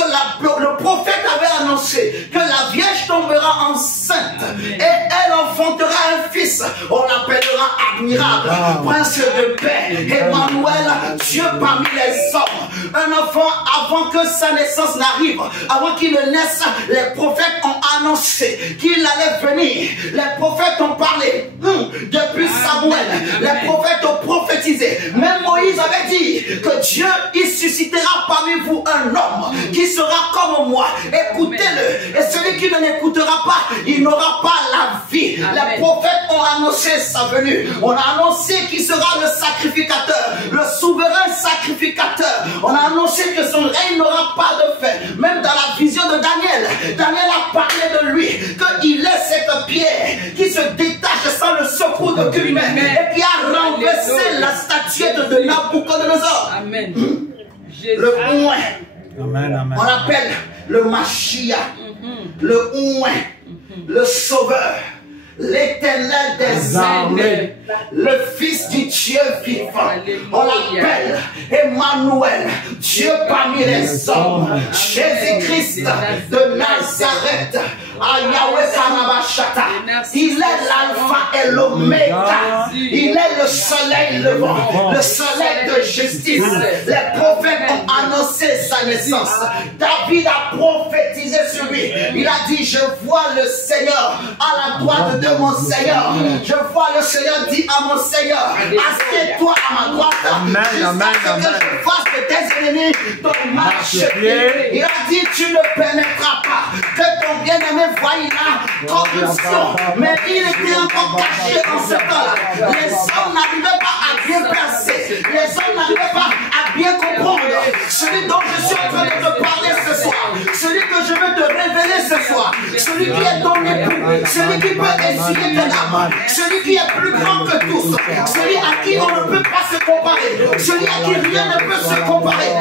le prophète avait annoncé que la vierge tombera enceinte. Amen. Et elle enfantera un fils. On l'appellera admirable, prince de paix, Emmanuel, Dieu parmi les hommes. Un enfant avant que sa naissance n'arrive, avant qu'il ne naisse, les prophètes ont annoncé qu'il allait venir. Les prophètes ont parlé depuis Samuel. Les prophètes ont prophétisé. Même Moïse avait dit que Dieu, il suscitera parmi vous un homme qui sera comme moi. Écoutez-le. Et celui qui ne l'écoutera pas, il n'aura pas la vie. Amen. Les prophètes ont annoncé sa venue. On a annoncé qu'il sera le sacrificateur, le souverain sacrificateur. On a annoncé que son règne n'aura pas de fin. Même dans la vision de Daniel, Daniel a parlé de lui, qu'il est cette pierre qui se détache sans le secours d'aucune humain. Et qui a renversé la statuette de Nabucodonosor. Amen. Le Ouin. Amen, amen. On l'appelle le Mashiach. Le Ouin. Le Sauveur. L'Éternel des armées. Le Fils du Dieu vivant. On l'appelle Emmanuel. Dieu parmi les hommes. Jésus-Christ de Nazareth. Yahweh Kanabashata. Il est l'alpha et l'oméga. Il est le soleil levant, le soleil de justice. Les prophètes ont annoncé sa naissance. David a prophétisé sur lui. Il a dit, je vois le Seigneur à la droite de mon Seigneur. Je vois le Seigneur dit à mon Seigneur, assieds-toi à ma droite jusqu'à ce que je fasse de tes ennemis ton marchepied. Il a dit, tu ne permettras pas que ton bien-aimé voie la corruption. Mais il était encore caché en ce temps-là. Les hommes n'arrivaient pas à bien placer. Les hommes n'arrivaient pas à bien comprendre. Celui dont je suis en train de te parler ce soir, celui que je veux te révéler ce soir, celui qui est ton époux, celui qui peut essuyer tes larmes, celui qui est plus grand que tous, celui à qui on ne peut pas se comparer, celui à qui rien ne peut se comparer.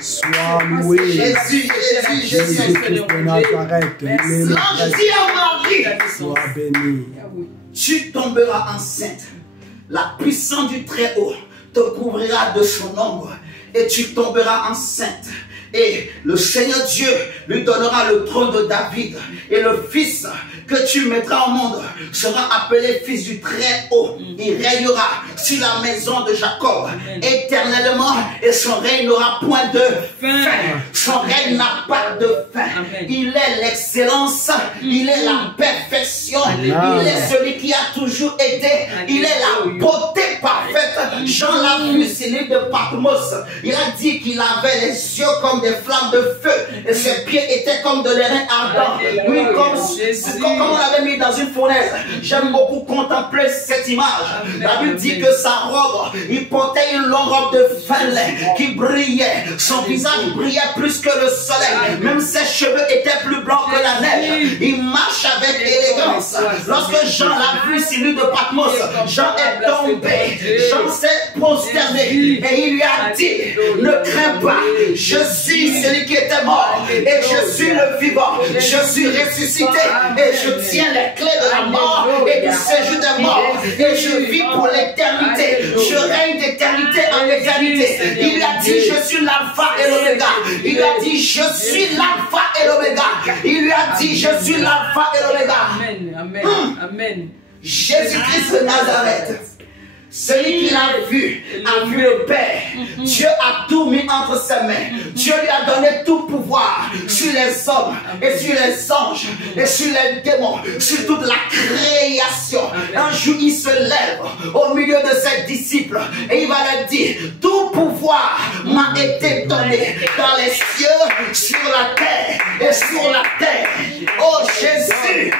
Sois loué. Jésus de Nazareth. L'ange dit à Marie, sois béni. Tu tomberas enceinte. La puissance du Très-Haut te couvrira de son ombre et tu tomberas enceinte. Et le Seigneur Dieu lui donnera le trône de David. Et le fils que tu mettras au monde sera appelé fils du Très-Haut. Il régnera sur la maison de Jacob éternellement. Et son règne n'aura point de fin. Son règne n'a pas de fin. Il est l'excellence. Il est la perfection. Il est celui qui a toujours été. Il est la beauté parfaite. Jean l'a vu, c'est l'île de Patmos. Il a dit qu'il avait les yeux comme des flammes de feu et ses pieds étaient comme de l'airain ardent. Oui, comme on l'avait mis dans une fournaise. J'aime beaucoup contempler cette image. La Bible dit que sa robe, il portait une longue robe de fin lin qui brillait. Son visage brillait plus que le soleil. Même ses cheveux étaient plus blancs que la neige. Il marche avec élégance. Lorsque Jean l'a vu sur l'île de Patmos, Jean est tombé. Jean s'est prosterné et il lui a dit, ne crains pas, je suis suis celui qui était mort et je suis le vivant. Je suis ressuscité et je tiens les clés de la mort et du séjour des morts et je vis pour l'éternité. Je règne d'éternité en éternité. Il lui a dit je suis l'alpha et l'oméga. Il lui a dit je suis l'alpha et l'oméga. Il lui a dit je suis l'alpha et l'oméga. Amen. Amen. Amen. Jésus-Christ de Nazareth. Celui qui l'a vu a vu le Père. Dieu a tout mis entre ses mains. Dieu lui a donné tout pouvoir sur les hommes et sur les anges et sur les démons, sur toute la création. Un jour, il se lève au milieu de ses disciples et il va leur dire, tout pouvoir m'a été donné dans les cieux, sur la terre et sur la terre. Oh Jésus!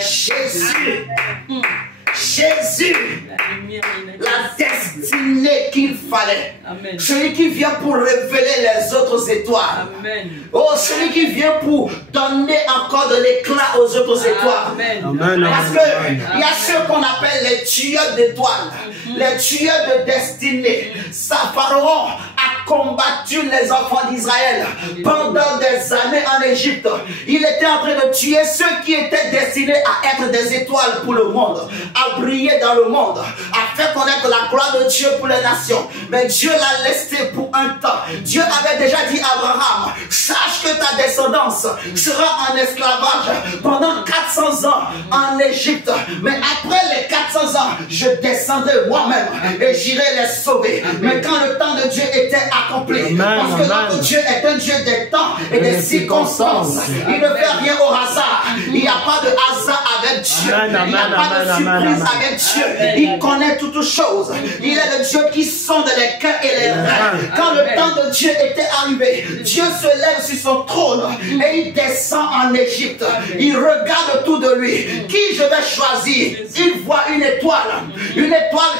Jésus! Jésus, la destinée qu'il fallait. Amen. Celui qui vient pour révéler les autres étoiles. Amen. Oh, celui qui vient pour donner encore de l'éclat aux autres étoiles. Amen. Parce qu'il y a ceux qu'on appelle les tueurs d'étoiles, les tueurs de destinée. Pharaon a combattu les enfants d'Israël pendant des années en Égypte. Il était en train de tuer ceux qui étaient destinés à être des étoiles pour le monde, à briller dans le monde, à faire connaître la gloire de Dieu pour les nations. Mais Dieu l'a laissé pour un temps. Dieu avait déjà dit à Abraham, sache que ta descendance sera en esclavage pendant 400 ans en Égypte. Mais après les 400 ans, je descendrai moi-même et j'irai les sauver. Mais quand le temps de Dieu était accompli, parce que notre Dieu est un Dieu des temps et des circonstances, il ne fait rien au hasard. Il n'y a pas de hasard avec Dieu. Il n'y a pas de surprise avec Dieu. Il connaît toutes choses. Il est le Dieu qui sonde les cœurs et les reins. Quand le temps de Dieu était arrivé, Dieu se lève sur son trône et il descend en Égypte. Il regarde tout de lui. Qui je vais choisir? Il voit une étoile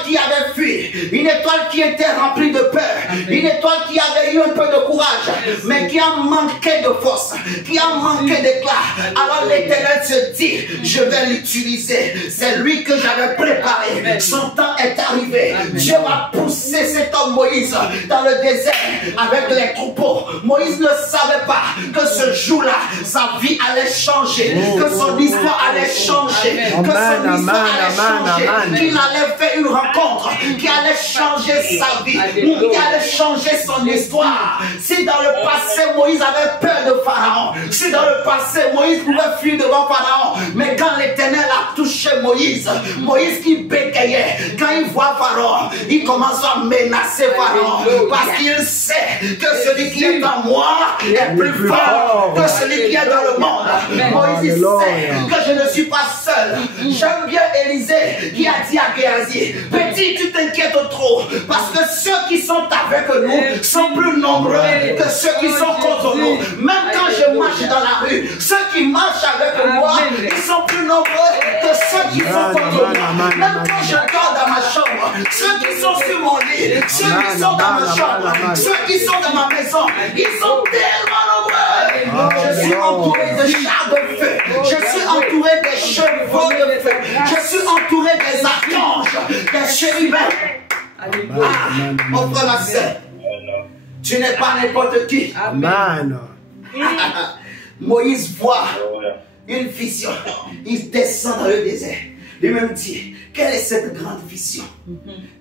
qui avait fui, une étoile qui était remplie de peur, une étoile qui avait eu un peu de courage, mais qui a manqué de force, qui a manqué d'éclat. Alors l'Éternel se dit, je vais l'utiliser. C'est lui que j'avais préparé. Son temps est arrivé. Dieu va pousser cet homme Moïse dans le désert avec les troupeaux. Moïse ne savait pas que ce jour-là, sa vie allait changer, que son histoire allait changer, que son histoire allait changer, qu'il allait faire une rencontre qui allait changer sa vie, qui allait changer son histoire. Si dans le passé, Moïse avait peur de Pharaon, si dans le passé, Moïse pouvait fuir devant Pharaon, mais quand l'Éternel a touché Moïse, Moïse qui bégayait, quand il voit Pharaon, il commence à menacer Pharaon, parce qu'il sait que celui qui est en moi est plus fort que celui qui est dans le monde. Moïse sait que je ne suis pas seul. J'aime bien Élisée qui a dit à Géasi, petit, tu t'inquiètes trop, parce que ceux qui sont avec nous sont plus nombreux que ceux qui sont contre nous. Même quand je marche dans la rue, ceux qui marchent avec moi, ils sont plus nombreux que ceux qui sont contre moi. Même quand je dors dans ma chambre, ceux qui sont sur mon lit, ceux qui sont dans ma chambre, ceux qui sont dans ma maison, ils sont tellement nombreux. Je suis entouré de chars de feu, je suis entouré des chevaux de feu, je suis entouré des archanges, des chérubins. Mon frère, ma sœur, tu n'es pas n'importe qui. Amen. Moïse voit une vision. Il descend dans le désert. Lui-même dit, quelle est cette grande vision?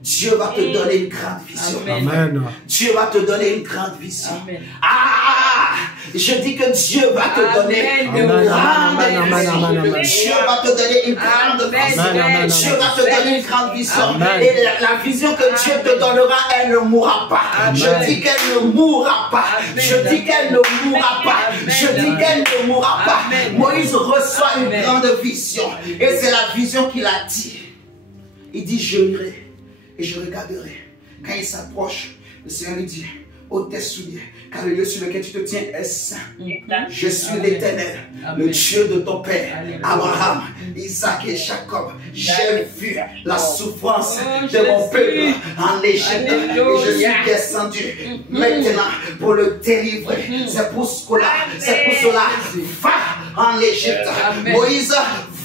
Dieu va te donner une grande vision. Amen. Dieu va te donner une grande vision. Amen. Ah, je dis que Dieu va te donner une grande vision. Dieu va te donner une grande vision. Dieu va te donner une grande vision. Et la vision que Dieu te donnera, elle ne mourra pas. Je dis qu'elle ne mourra pas. Je dis qu'elle ne mourra pas. Je dis qu'elle ne mourra pas. Moïse reçoit une grande vision. Et c'est la vision qu'il a dit. Il dit, je irai et je regarderai. Quand il s'approche, le Seigneur lui dit, ôte tes souliers, car le lieu sur lequel tu te tiens est saint. Je suis l'Éternel, le Dieu de ton père, Abraham, Isaac et Jacob. J'ai vu la souffrance de mon peuple en Égypte et je suis descendu maintenant pour le délivrer. C'est pour cela, va en Égypte. Moïse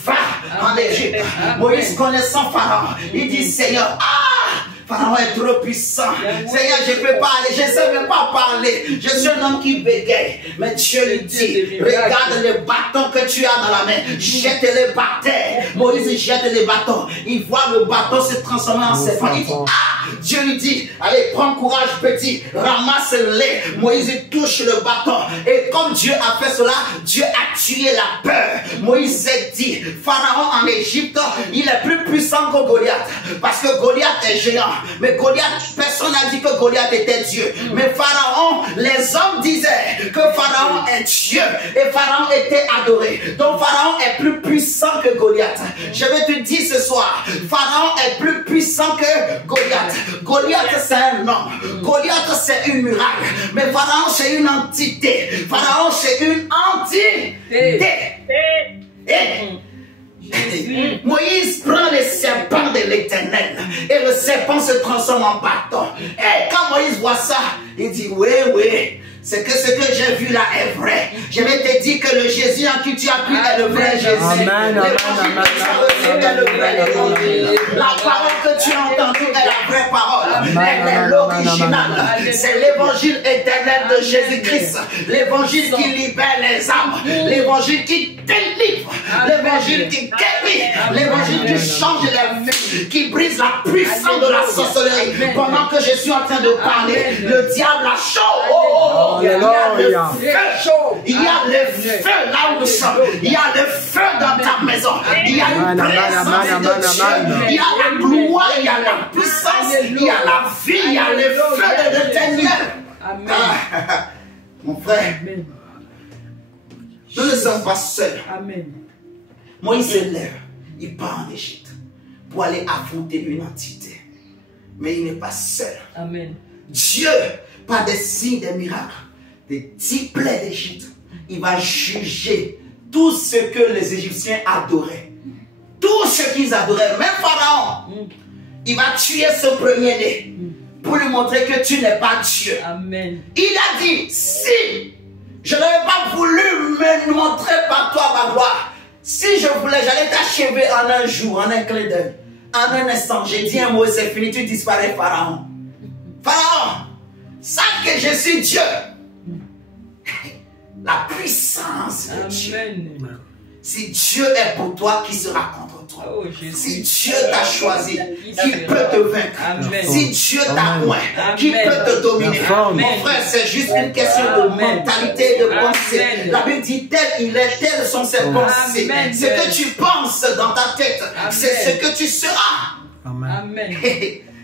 va en Égypte. Moïse connaissant Pharaon, il dit, Seigneur, Pharaon est trop puissant. Seigneur, je ne peux pas aller, je ne sais même pas parler. Je suis un homme qui bégaye. Mais Dieu lui dit, regarde les bâtons que tu as dans la main. Jette-les par terre. Moïse jette les bâtons. Il voit le bâton se transformer en serpent. Il dit, ah! Dieu lui dit, allez, prends courage petit, ramasse-les. Moïse touche le bâton. Et comme Dieu a fait cela, Dieu a tué la peur. Moïse s'est dit, Pharaon en Égypte, il est plus puissant que Goliath. Parce que Goliath est géant. Mais Goliath, personne n'a dit que Goliath était Dieu. Mais Pharaon, les hommes disaient que Pharaon est Dieu. Et Pharaon était adoré. Donc Pharaon est plus puissant que Goliath. Je vais te dire ce soir, Pharaon est plus puissant que Goliath. Goliath c'est un homme. Goliath c'est une muraille. Mais Pharaon c'est une entité. Pharaon c'est une entité. Moïse prend le serpent de l'Éternel et le serpent se transforme en bâton. Et quand Moïse voit ça, il dit oui, oui, c'est que ce que j'ai vu là est vrai. Je vais te dire que le Jésus en qui tu as cru est le vrai Jésus. L'évangile que tu as reçu est le vrai évangile. La parole que tu as entendue est la vraie parole. Elle est l'original. C'est l'évangile éternel de Jésus-Christ. L'évangile qui libère les âmes. L'évangile qui délivre. L'évangile qui guérit. L'évangile qui change les vies. Qui brise la puissance de la sorcellerie. Pendant que je suis en train de parler, le diable a chaud. Il y a le feu. Il y a le feu là où nous sommes. Il y a le feu dans ta maison. Il y a une présence de Dieu. Il y a la gloire, il y a la puissance, il y a la vie, il y a le feu de l'éternel. Mon frère, nous ne sommes pas seuls. Moïse se lève, il part en Égypte pour aller affronter une entité. Mais il n'est pas seul. Dieu, par des signes, des miracles, des 10 plaies d'Égypte, il va juger tout ce que les Égyptiens adoraient. Tout ce qu'ils adoraient, même Pharaon, il va tuer ce premier-né pour lui montrer que tu n'es pas Dieu. Il a dit, si je n'avais pas voulu me montrer par toi ma gloire, si je voulais, j'allais t'achever en un jour, en un clin d'œil, en un instant. J'ai dit un mot, c'est fini, tu disparais, Pharaon. Pharaon, sache que je suis Dieu. La puissance de Dieu. Si Dieu est pour toi, qui sera contre toi? Si Dieu t'a choisi, qui peut te vaincre? Si Dieu t'a oint, qui peut te dominer? Mon frère, c'est juste une question de mentalité, de pensée. La Bible dit tel il est, telles sont ses pensées. Ce que tu penses dans ta tête, c'est ce que tu seras.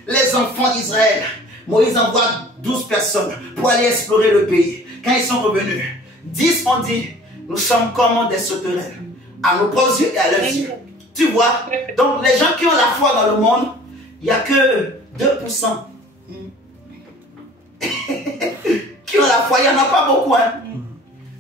Les enfants d'Israël, Moïse envoie 12 personnes pour aller explorer le pays. Quand ils sont revenus, 10 ont dit, nous sommes comme des sauterelles, à nos propres yeux et à leurs yeux. Tu vois, donc les gens qui ont la foi dans le monde, il n'y a que 2% qui ont la foi. Il n'y en a pas beaucoup, hein.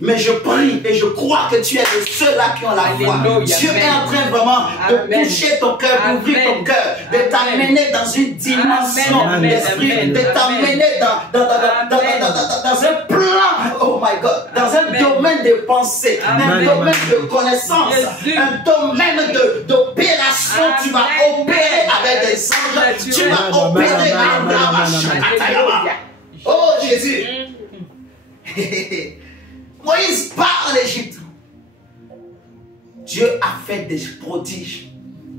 Mais je prie et je crois que tu es de ceux-là qui ont la foi. Dieu est en train vraiment de toucher ton cœur, d'ouvrir ton cœur, de t'amener dans une dimension d'esprit, de t'amener dans un plan, oh my God, dans un domaine de pensée, un domaine de connaissance, un domaine d'opération. Tu vas opérer avec des anges, tu vas opérer avec la machine. Oh Jésus! Moïse part en Égypte. Dieu a fait des prodiges.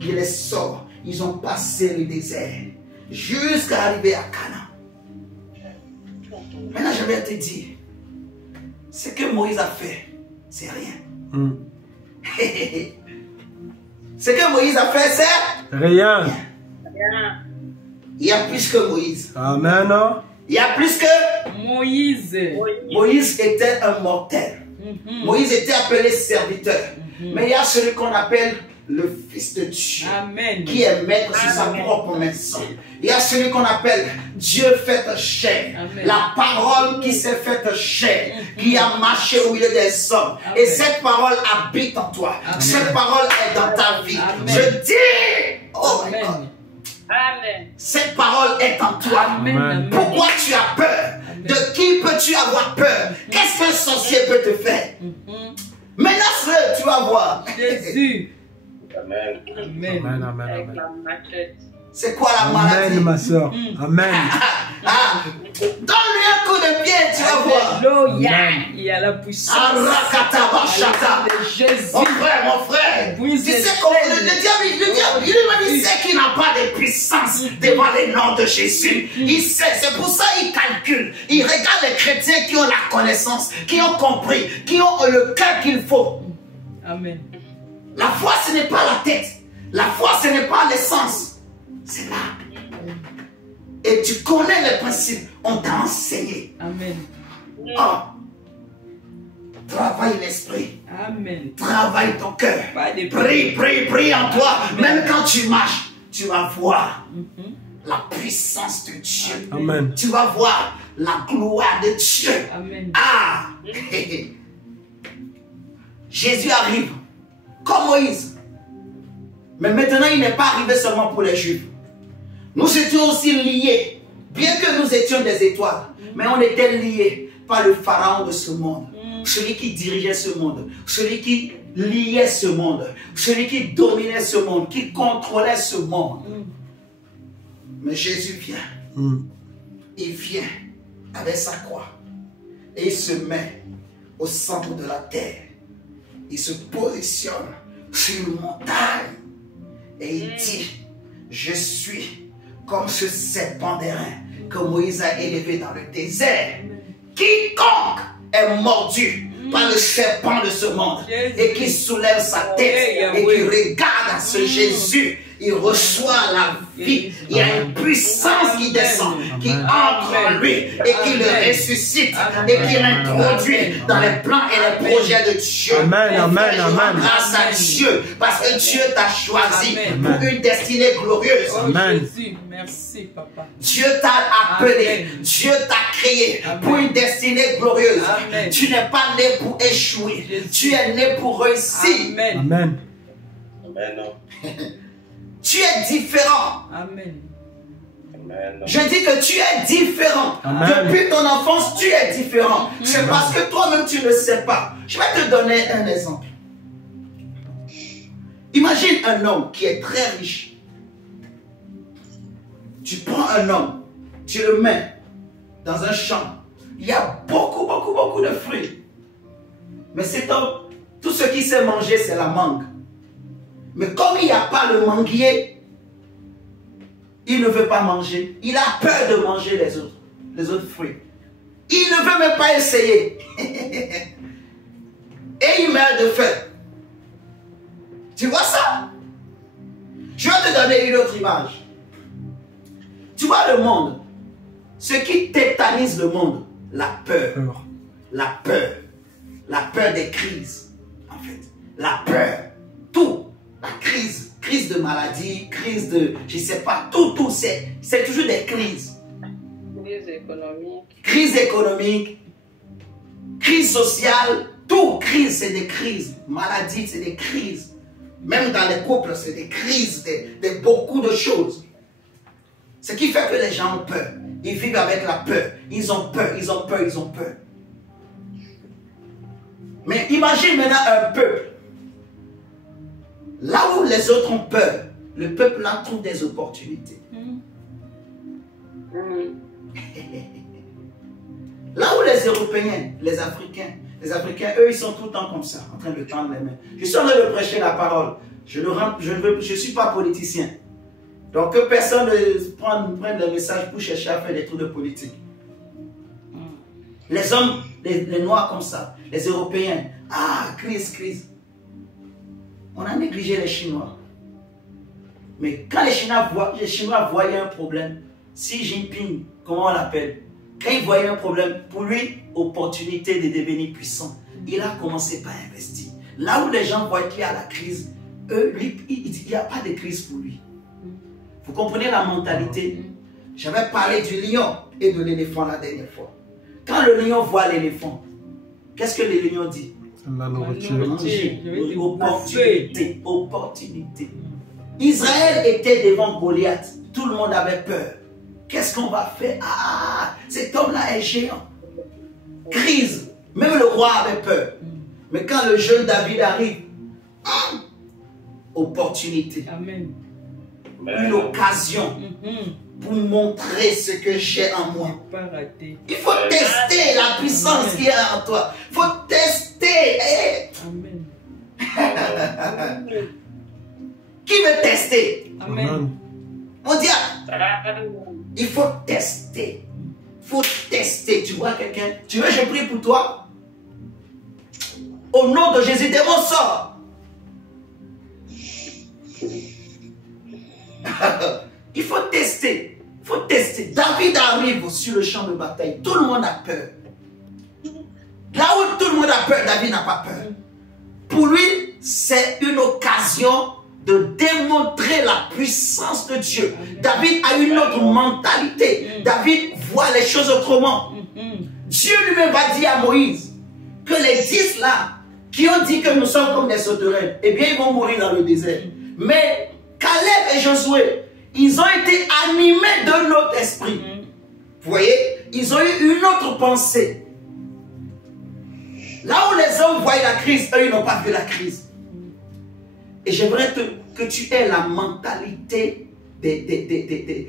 Il les sort. Ils ont passé le désert jusqu'à arriver à Canaan. Maintenant, je vais te dire, ce que Moïse a fait, c'est rien. Ce que Moïse a fait, c'est rien. Il y a plus que Moïse. Amen. Il y a plus que Moïse. Moïse était un mortel. Moïse était appelé serviteur. Mais il y a celui qu'on appelle le Fils de Dieu. Qui est maître sur sa propre maison. Il y a celui qu'on appelle Dieu fait chair. La parole qui s'est faite chair. Qui a marché au milieu des hommes. Et cette parole habite en toi. Cette parole est dans ta vie. Je dis, oh my God. Amen. Cette parole est en toi. Amen. Pourquoi tu as peur? De qui peux-tu avoir peur? Qu'est-ce qu'un sorcier peut te faire? Menace-le, tu vas voir. Jésus. Amen. Amen. Amen. Avec la machette. C'est quoi la maladie? Amen, ma soeur. Amen. Donne-lui un coup de pied, tu vas voir. Alléluia. Il y a la puissance. Arakataba-shata. Jésus. Mon frère, tu sais comment le diable, il sait qu'il n'a pas de puissance devant le nom de Jésus. Il sait, c'est pour ça qu'il calcule. Il regarde les chrétiens qui ont la connaissance, qui ont compris, qui ont le cœur qu'il faut. Amen. La foi, ce n'est pas la tête. La foi, ce n'est pas l'essence. C'est l'âme. Et tu connais les principes. On t'a enseigné. Amen. Oh. Travaille l'esprit. Amen. Travaille ton cœur. Prie, Prie en toi. Même quand tu marches, tu vas voir la puissance de Dieu. Amen. Tu vas voir la gloire de Dieu. Amen. Ah. Jésus arrive comme Moïse. Mais maintenant, il n'est pas arrivé seulement pour les Juifs. Nous étions aussi liés. Bien que nous étions des étoiles, mais on était liés par le pharaon de ce monde. Celui qui dirigeait ce monde. Celui qui liait ce monde. Celui qui dominait ce monde. Qui contrôlait ce monde. Mais Jésus vient. Il vient avec sa croix. Et il se met au centre de la terre. Il se positionne sur une montagne. Et il dit, je suis comme ce serpent d'airain que Moïse a élevé dans le désert. Quiconque est mordu par le serpent de ce monde et qui soulève sa tête et qui regarde à ce Jésus, il reçoit la vie. Il y a une puissance qui descend, qui entre en lui et qui le ressuscite et qui l'introduit dans les plans et les projets de Dieu. Amen, amen, amen. Grâce à Dieu, parce que Dieu t'a choisi pour une destinée glorieuse. Amen. Jésus, merci, papa. Dieu t'a appelé, Dieu t'a créé pour une destinée glorieuse. Amen. Tu n'es pas né pour échouer, tu es né pour réussir. Amen. Amen. Tu es différent. Amen. Je dis que tu es différent. Amen. Depuis ton enfance, tu es différent. C'est parce que toi-même, tu ne sais pas. Je vais te donner un exemple. Imagine un homme qui est très riche. Tu prends un homme, tu le mets dans un champ. Il y a beaucoup de fruits. Mais cet homme, tout ce qu'il sait manger, c'est la mangue. Mais comme il n'y a pas le manguier, il ne veut pas manger. Il a peur de manger les autres fruits. Il ne veut même pas essayer. Et il meurt de faim. Tu vois ça? Je vais te donner une autre image. Tu vois le monde. Ce qui tétanise le monde, la peur. La peur. La peur des crises, en fait. La peur. Tout. La crise. Crise de maladie, crise de... Je ne sais pas. Tout. C'est toujours des crises. Crise économique. Crise économique. Crise sociale. Tout. Crise, c'est des crises. Maladie, c'est des crises. Même dans les couples, c'est des crises. De beaucoup de choses. Ce qui fait que les gens ont peur. Ils vivent avec la peur. Ils ont peur. Mais imagine maintenant un peuple. Là où les autres ont peur, le peuple là trouve des opportunités. Là où les Européens, les Africains, eux, ils sont tout le temps comme ça, en train de tendre les mains. Je suis en train de prêcher la parole. Je ne suis pas politicien. Donc que personne ne prenne les messages pour chercher à faire des trucs de politique. Les hommes, les noirs comme ça, les Européens, crise. On a négligé les Chinois. Mais quand les Chinois voyaient un problème, Xi Jinping, comment on l'appelle, quand il voyait un problème, pour lui, opportunité de devenir puissant, il a commencé par investir. Là où les gens voient qu'il y a la crise, il n'y a pas de crise pour lui. Vous comprenez la mentalité? J'avais parlé du lion et de l'éléphant la dernière fois. Quand le lion voit l'éléphant, qu'est-ce que le lion dit? La nourriture. Opportunité. Israël était devant Goliath. Tout le monde avait peur. Qu'est-ce qu'on va faire? Cet homme-là est géant. Crise. Même le roi avait peur. Mais quand le jeune David arrive, opportunité. Amen. une occasion pour montrer ce que j'ai en moi. Pas raté. Il faut tester la puissance qu'il y a en toi. Il faut tester. Amen. Qui veut tester? Amen. Mon diable, il faut tester. Il faut tester. Tu vois quelqu'un? Tu veux, je prie pour toi? Au nom de Jésus, démon sort. Il faut tester. Il faut tester. David arrive sur le champ de bataille. Tout le monde a peur. Là où tout le monde a peur, David n'a pas peur. Pour lui, c'est une occasion de démontrer la puissance de Dieu. David a une autre mentalité. David voit les choses autrement. Dieu lui-même va dire à Moïse que les 10 là, qui ont dit que nous sommes comme des sauterelles, eh bien ils vont mourir dans le désert. Mais Caleb et Josué, ils ont été animés d'un autre esprit. Vous voyez, ils ont eu une autre pensée. Là où les hommes voient la crise, eux ils n'ont pas vu la crise. Et j'aimerais que tu aies la mentalité des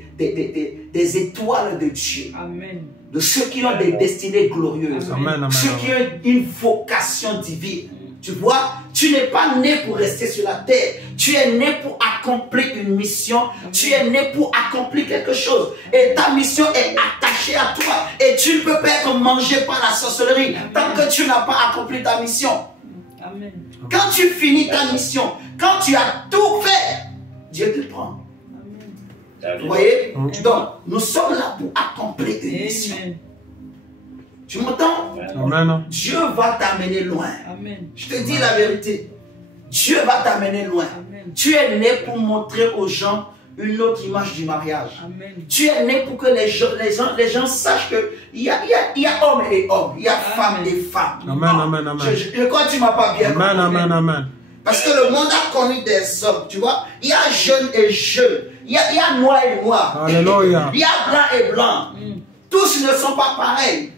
étoiles de Dieu. Amen. De ceux qui ont des destinées glorieuses. Amen, amen, Ceux qui ont une vocation divine. Tu vois, tu n'es pas né pour rester sur la terre. Tu es né pour accomplir une mission. Tu es né pour accomplir quelque chose. Et ta mission est attachée à toi. Et tu ne peux pas être mangé par la sorcellerie tant que tu n'as pas accompli ta mission. Amen. Quand tu finis ta mission, quand tu as tout fait, Dieu te prend. Vous voyez? Donc, nous sommes là pour accomplir une mission. Amen. Tu m'entends? Amen. Dieu va t'amener loin. Amen. Je te dis la vérité. Dieu va t'amener loin. Amen. Tu es né pour montrer aux gens une autre image du mariage. Amen. Tu es né pour que les gens sachent qu'il y a hommes et hommes, il y a femmes et femmes. Amen, amen, amen. Je crois que tu ne m'as pas bien compris. Amen, amen, amen. Parce que le monde a connu des hommes, tu vois. Il y a jeunes et jeunes. Il y a noir et noir. Alléluia. Il y a blanc et blanc. Tous ne sont pas pareils.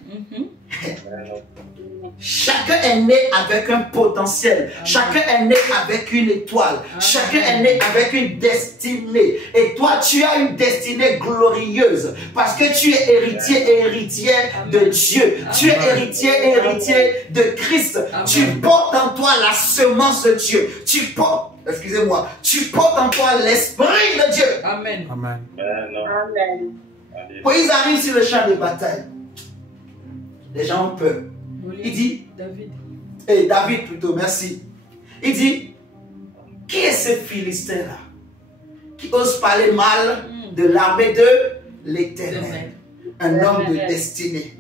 Chacun est né avec un potentiel. Chacun est né avec une étoile. Chacun est né avec une destinée. Et toi, tu as une destinée glorieuse. Parce que tu es héritier et héritière de Dieu. Tu es héritier et héritier de Christ. Tu portes en toi la semence de Dieu. Tu portes, excusez-moi, tu portes en toi l'esprit de Dieu. Amen. Amen. Amen. Moïse arrive sur le champ de bataille. Les gens ont peur. Il dit, David plutôt, merci. Il dit, qui est ce Philistin-là qui ose parler mal de l'armée de l'Éternel? Un homme de destinée.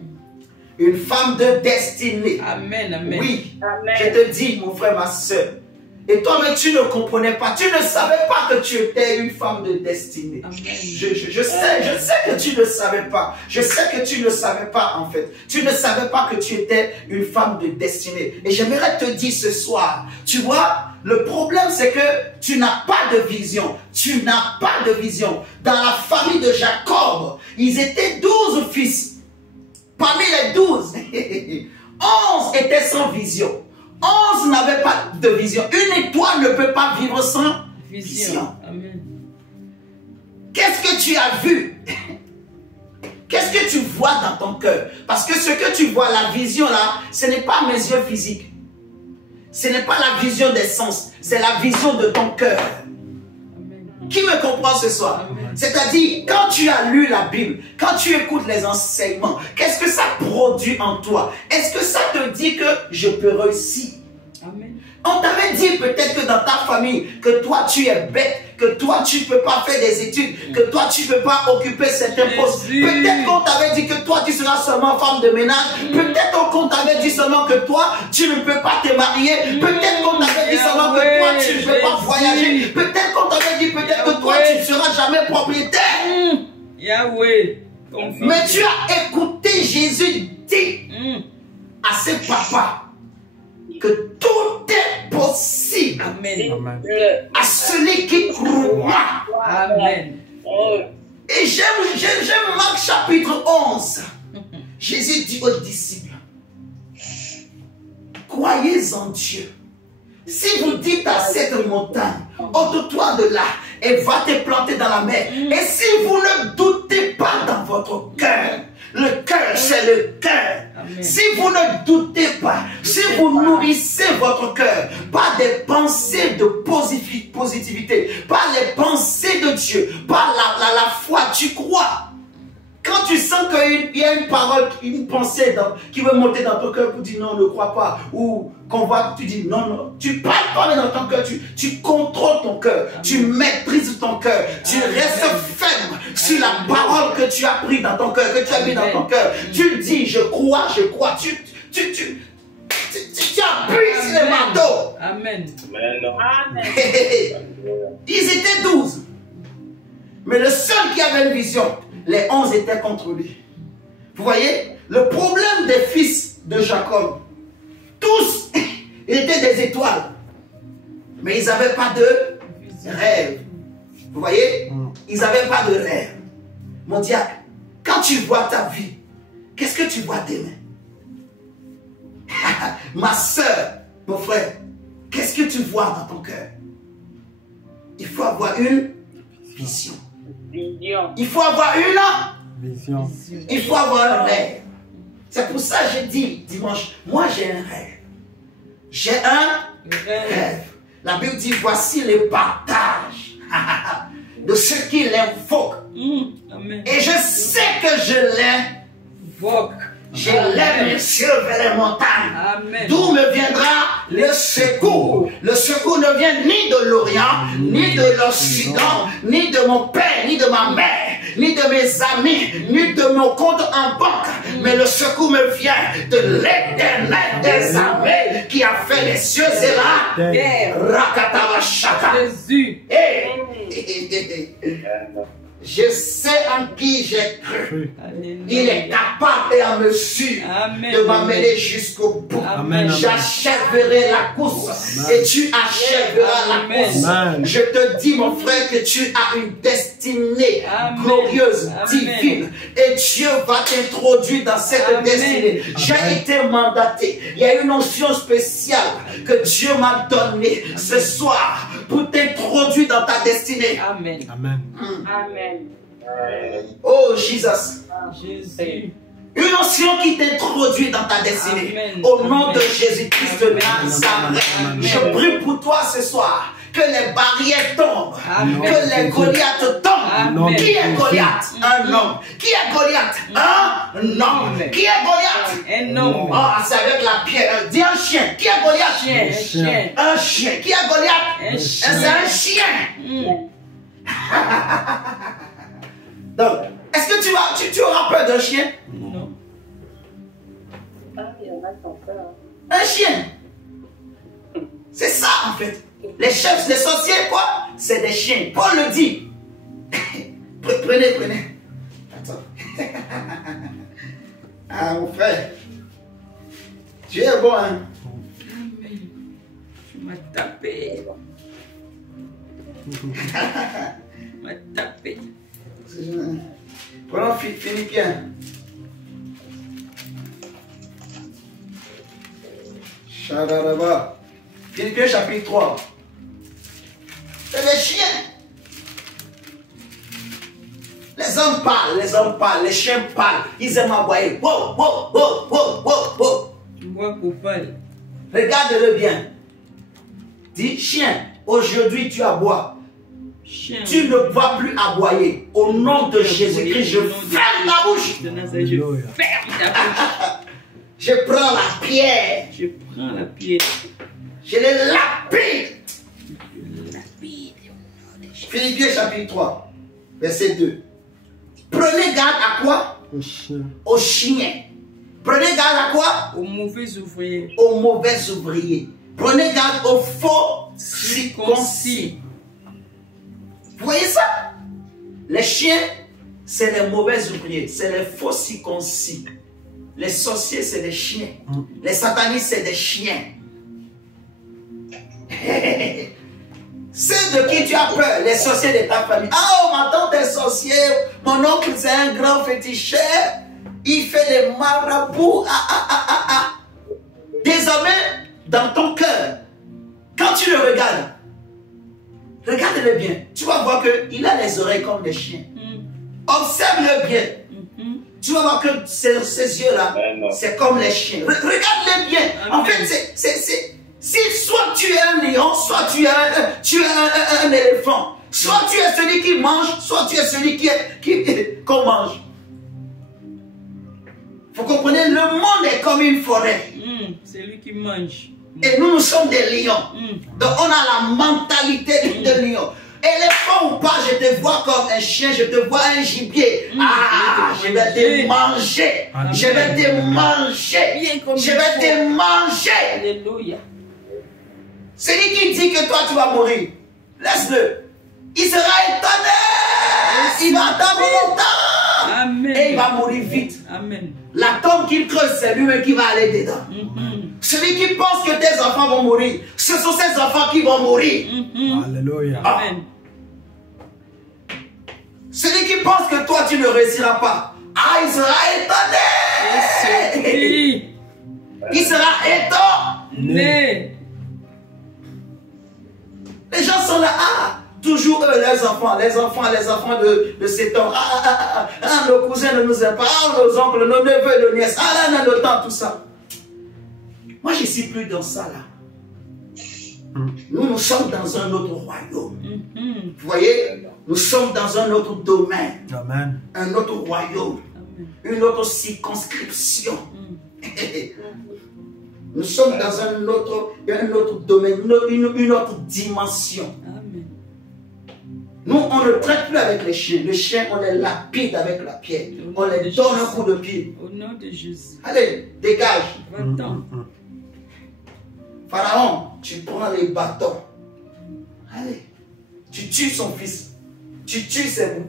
Une femme de destinée. Amen, amen. Oui, Amen. je te dis, mon frère, ma soeur. Et toi, mais tu ne comprenais pas. Tu ne savais pas que tu étais une femme de destinée. Amen. Je sais que tu ne savais pas. Je sais que tu ne savais pas, en fait. Tu ne savais pas que tu étais une femme de destinée. Et j'aimerais te dire ce soir, tu vois, le problème, c'est que tu n'as pas de vision. Tu n'as pas de vision. Dans la famille de Jacob, ils étaient 12 fils. Parmi les 12, 11 étaient sans vision. 11 n'avaient pas de vision. Une étoile ne peut pas vivre sans vision. Amen. Qu'est-ce que tu as vu? Qu'est-ce que tu vois dans ton cœur? Parce que ce que tu vois, la vision là, ce n'est pas mes yeux physiques. Ce n'est pas la vision des sens. C'est la vision de ton cœur. Qui me comprend ce soir? C'est-à-dire, quand tu as lu la Bible, quand tu écoutes les enseignements, qu'est-ce que ça produit en toi? Est-ce que ça te dit que je peux réussir? Amen. On t'avait dit peut-être que dans ta famille, que toi tu es bête, que toi tu ne peux pas faire des études, que toi tu ne peux pas occuper certains postes. Peut-être qu'on t'avait dit que toi tu seras seulement femme de ménage. Peut-être qu'on t'avait dit seulement que toi tu ne peux pas te marier. Peut-être qu'on t'avait dit seulement que toi tu ne peux pas voyager. Peut-être qu'on t'avait dit peut-être que toi tu ne seras jamais propriétaire. Yahweh. Mais tu as écouté Jésus dire à ses papas que tout est possible. Amen. Amen. À celui qui croit. Amen. Et j'aime Marc chapitre 11. Jésus dit aux disciples, croyez en Dieu. Si vous dites à cette montagne, ôte-toi de là et va te planter dans la mer. Et si vous ne doutez pas dans votre cœur, le cœur, c'est le cœur. Si vous ne doutez pas, si vous nourrissez votre cœur par des pensées de positivité, par les pensées de Dieu, par la foi, tu crois. Quand tu sens qu'il y a une parole, une pensée qui veut monter dans ton cœur pour dire non, ne crois pas, ou qu'on voit, tu dis non, non, tu parles pas dans ton cœur, tu contrôles ton cœur, tu maîtrises ton cœur, tu restes ferme sur la parole que tu as pris dans ton cœur, que tu as mis dans ton cœur. Tu dis je crois, tu appuies sur le marteau. Amen. Amen. Ils étaient 12. Mais le seul qui avait une vision, les 11 étaient contre lui. Vous voyez, le problème des fils de Jacob, tous étaient des étoiles. Mais ils n'avaient pas de rêve. Vous voyez, ils n'avaient pas de rêve. Mon diable, quand tu vois ta vie, qu'est-ce que tu vois demain? Ma soeur, mon frère, qu'est-ce que tu vois dans ton cœur? Il faut avoir une vision. Il faut avoir une vision. Il faut avoir un rêve. C'est pour ça que j'ai dit dimanche, moi j'ai un rêve. J'ai un rêve. La Bible dit, voici les partages de ceux qui l'invoquent. Et je sais que je l'invoque. Je lève les cieux vers les montagnes. D'où me viendra le secours. Le secours ne vient ni de l'Orient, ni de l'Occident, ni de mon père, ni de ma mère, ni de mes amis, ni de mon compte en banque. Mais le secours me vient de l'Éternel des armées qui a fait les cieux et la terre. Rakatavashaka. Jésus. Je sais en qui j'ai cru. Il est capable et en mesure de m'amener jusqu'au bout. J'achèverai la course et tu achèveras la course. Je te dis, mon frère, que tu as une destinée glorieuse, divine. Et Dieu va t'introduire dans cette destinée. J'ai été mandaté. Il y a une notion spéciale que Dieu m'a donnée ce soir pour t'introduire dans ta destinée. Amen. Amen. Amen. Oh, Jesus. Jésus. Une notion qui t'introduit dans ta destinée. Au nom de Jésus-Christ de Nazareth. Je prie pour toi ce soir. Que les barrières tombent. Que les Goliaths tombent. Qui est Goliath? Un homme. Qui est Goliath? Un homme. Qui est Goliath? Un homme. Oh, c'est avec la pierre. Dis un chien. Qui est Goliath? Un chien. Un chien. Qui est Goliath? Un chien. C'est un chien. Donc, est-ce que tu auras peur d'un chien? Non. Ah, il y en a qui ont peur. Un chien. C'est ça en fait. Les chefs, les sorciers, quoi? C'est des chiens. Paul le dit. Prenez. Attends. Ah, mon frère. Tu es bon, hein? Amen. Tu m'as tapé. Tu m'as tapé. Prenons Philippiens. Chadaraba. Philippiens chapitre 3. C'est des chiens. Les hommes parlent, les chiens parlent. Ils aiment aboyer. Wow, wow, wow, wow, wow, wow. Tu vois coupable. Regarde-le bien. Dis, chien, aujourd'hui tu aboies. Chien. Tu ne vas plus aboyer. Au nom de Jésus-Christ, je ferme ta bouche. De Nazareth, je ferme ta bouche. Je prends la pierre. Je prends la pierre. Je les lapide. Je lapide. Philippiens chapitre 3, verset 2. Prenez garde à quoi? Au chien. Aux chiens. Prenez garde à quoi? Aux mauvais ouvriers. Aux mauvais ouvriers. Prenez garde aux faux circoncis. Vous voyez ça? Les chiens, c'est les mauvais ouvriers, c'est les faux circoncis. Les sorciers, c'est des chiens. Les satanistes, c'est des chiens. Ceux de qui tu as peur, les sorciers de ta famille. Ah, oh, ma tante est sorcière, mon oncle c'est un grand féticheur, il fait des marabouts. Désormais, dans ton cœur, quand tu le regardes, Regarde-le bien. Tu vas voir qu'il a les oreilles comme des chiens. Observe-le bien. Tu vas voir que ces yeux-là, c'est comme les chiens. Regarde-les bien. En fait, si soit tu es un lion, soit tu es un éléphant. Soit tu es celui qui mange, soit tu es celui qu'on mange. Vous comprenez, le monde est comme une forêt. C'est lui qui mange. Et nous sommes des lions. Donc on a la mentalité de lion. Éléphant ou pas, je te vois comme un chien, je te vois un gibier. Je vais te manger. Je vais te manger. Je vais te manger. Alléluia. Celui qui dit que toi tu vas mourir, laisse-le. Il sera étonné. Il va attendre longtemps. Amen. Et il va mourir vite. Amen. La tombe qu'il creuse, c'est lui-même qui va aller dedans. Celui qui pense que tes enfants vont mourir, ce sont ces enfants qui vont mourir. Alléluia. Amen. Celui qui pense que toi tu ne réussiras pas, il sera étonné. Il sera étonné. Les gens sont là, toujours eux, les enfants de 7 ans. Nos cousins ne nous aiment pas, nos oncles, nos neveux, nos nièces, là, le temps, tout ça. Moi, je ne suis plus dans ça, là. Nous sommes dans un autre royaume. Vous voyez, nous sommes dans un autre domaine. Amen. Un autre royaume. Une autre circonscription. Nous sommes dans un autre domaine, une autre dimension. Amen. Nous, on ne traite plus avec les chiens. Les chiens, on les lapide avec la pierre. On les donne un coup de pied. Au nom de Jésus. Allez, dégage. Va-t'en. Pharaon, tu prends les bâtons. Allez, tu tues son fils. Tu tues ses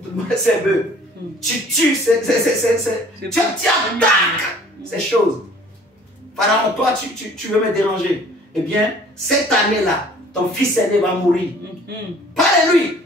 bœufs. Tu tues tu attaques ces choses. Pharaon, toi, tu veux me déranger. Eh bien, cette année-là, ton fils aîné va mourir. Parle-lui.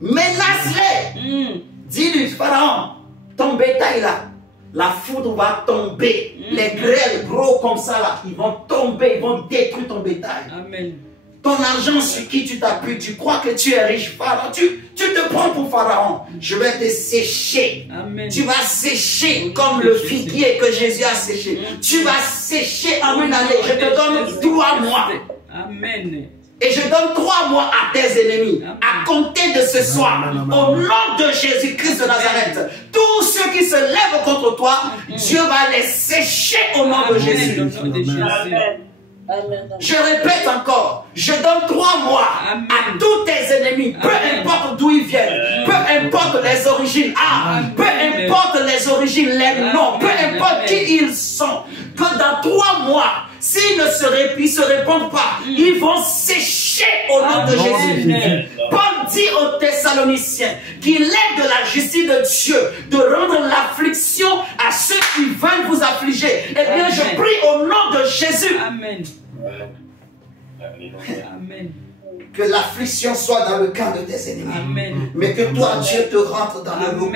Menace-les. Dis-lui, Pharaon, ton bétail là, la foudre va tomber. Les grêles gros comme ça là, ils vont tomber, ils vont détruire ton bétail. Amen. Ton argent sur qui tu t'appuies, tu crois que tu es riche, Pharaon. Tu te prends pour Pharaon. Je vais te sécher. Amen. Tu vas sécher comme le figuier que Jésus a séché. Tu vas sécher en une année. Je te donne 3 mois. Amen. Et je donne 3 mois à tes ennemis. À compter de ce soir, au nom de Jésus-Christ de Nazareth, tous ceux qui se lèvent contre toi, Dieu va les sécher au nom de Jésus. Je répète encore, je donne 3 mois à tous tes ennemis, peu importe d'où ils viennent, peu importe les origines, peu importe les origines, les noms, peu importe qui ils sont, que dans 3 mois, s'ils ne se répondent pas, ils vont sécher au nom de Jésus. Paul dit aux Thessaloniciens qu'il est de la justice de Dieu de rendre l'affliction à ceux qui veulent vous affliger. Eh bien, je prie au nom de Jésus. Amen. Amen. Que l'affliction soit dans le camp de tes ennemis. Amen. Mais que toi, Dieu te rentre dans le repos.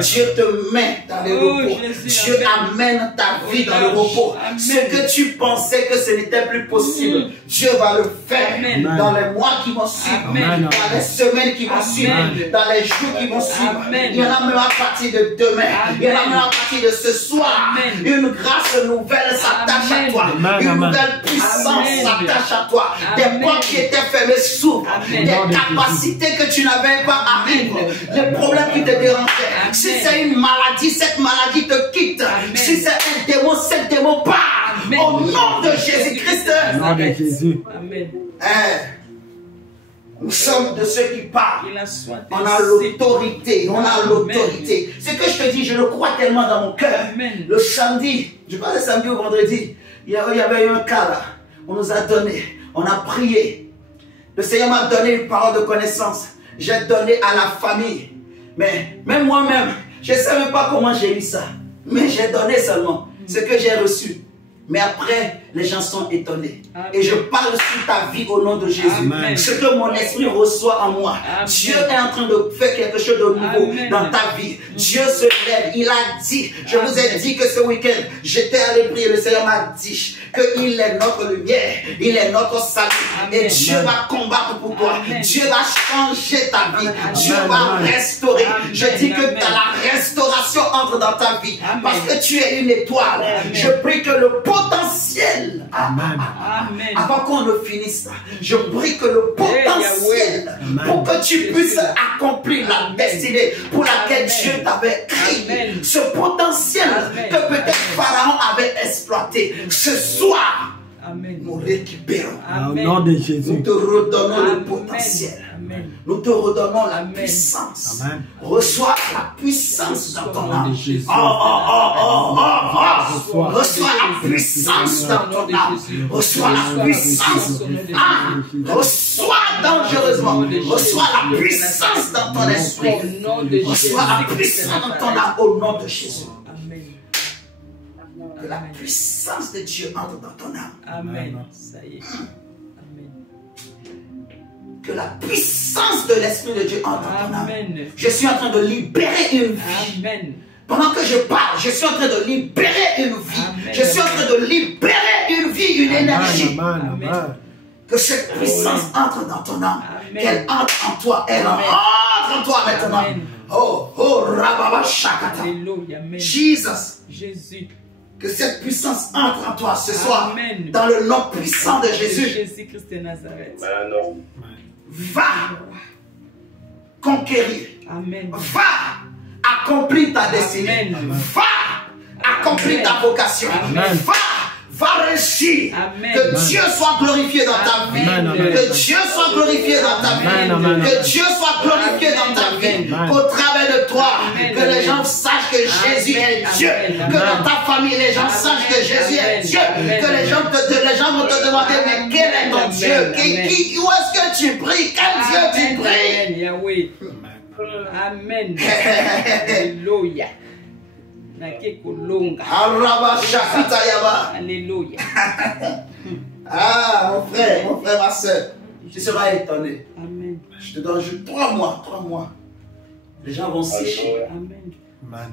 Dieu te met dans le repos. Dieu amène ta vie dans le repos. Ce que tu pensais que ce n'était plus possible, Dieu va le faire dans les mois qui vont suivre, dans les semaines qui vont suivre, dans les jours qui vont suivre. Il y en a même à partir de demain. Il y en a même à partir de ce soir. Une grâce nouvelle s'attache à toi. Une nouvelle puissance s'attache à toi. Des portes qui étaient fermées s'ouvrent. Des capacités que tu n'avais pas arrivent. Les problèmes qui te dérangeaient. Si c'est une maladie, cette maladie te quitte. Si c'est un démon, cet démon part. Au nom de Jésus-Christ. Nom de Jésus. Amen. Nous sommes de ceux qui parlent. On a l'autorité. l'autorité. On a l'autorité. Ce que je te dis, je le crois tellement dans mon cœur. Le samedi, je parle le samedi au vendredi, il y avait eu un cas là. On nous a donné. On a prié. Le Seigneur m'a donné une parole de connaissance. J'ai donné à la famille. Mais même moi-même, je ne sais même pas comment j'ai eu ça. Mais j'ai donné seulement ce que j'ai reçu. Mais après, les gens sont étonnés. Amen. Et je parle sur ta vie au nom de Jésus. Amen. Ce que mon esprit reçoit en moi. Amen. Dieu est en train de faire quelque chose de nouveau Amen. dans ta vie. Dieu se lève. Il a dit, je vous ai dit que ce week-end, j'étais allé prier. Le Seigneur m'a dit qu'il est notre lumière. Il est notre salut. Amen. Et Dieu va combattre pour toi. Amen. Dieu va changer ta vie. Amen. Dieu va restaurer. Amen. Je dis que Amen. la restauration entre dans ta vie. Amen. Parce que tu es une étoile. Amen. Je prie que le potentiel, Amen. Amen. avant qu'on ne finisse, je prie que le potentiel Amen. pour que tu puisses accomplir la Amen. destinée pour laquelle Amen. Dieu t'avait créé, Amen. ce potentiel Amen. que peut-être Pharaon avait exploité, ce soir, Amen. nous récupérons. Au nom de Nous Jésus. te redonnons le Amen. potentiel. Amen. Nous te redonnons la Amen. puissance. Amen. Reçois la puissance dans ton Au nom âme. de Jésus. Reçois la puissance dans ton âme. Reçois la puissance. Reçois dangereusement. Reçois la puissance dans ton esprit. Au nom de Reçois la Jésus. puissance dans ton âme au nom de Jésus. Amen. Que la puissance de Dieu entre dans ton âme. Amen. Ça y est. Amen. Que la puissance de l'Esprit de Dieu entre dans ton âme. Amen. Je suis en train de libérer une vie. Amen. Pendant que je parle, je suis en train de libérer une vie. Amen. Je suis en train de libérer une vie, une énergie. Amen. Amen. Amen. Que cette puissance entre dans ton âme. Amen. Qu'elle entre en toi. Elle Amen. entre en toi maintenant. Amen. Oh, oh, Rababa Shakata. Alléluia. Amen. Jesus. Jésus. Que cette puissance entre en toi ce soir. Amen. Dans le nom puissant de Jésus. Jésus-Christ de Nazareth. Va conquérir. Amen. Va accomplir ta destinée. Amen. Va accomplir Amen. ta vocation. Amen. Va réussir. Amen. Que Dieu soit glorifié dans ta vie. Amen. Que Dieu soit glorifié dans ta vie. Amen. Amen. Que Dieu soit glorifié dans ta vie. Amen. Qu'au travers de toi, Amen. que les gens sachent que Jésus est Dieu. Amen. Que dans ta famille, les gens Amen. sachent que Jésus est Amen. Dieu. Amen. Que les gens vont te demander, mais quel est ton Amen. Dieu? Amen. Où est-ce que tu pries? Quel Dieu tu pries? Amen. Yahweh. Amen. Alléluia. Nakekolonga. Araba Shakatayaba. Alléluia. Ah, mon frère, ma soeur, tu seras étonné. Amen. Je te donne juste 3 mois. Les gens vont sécher. Amen. Amen.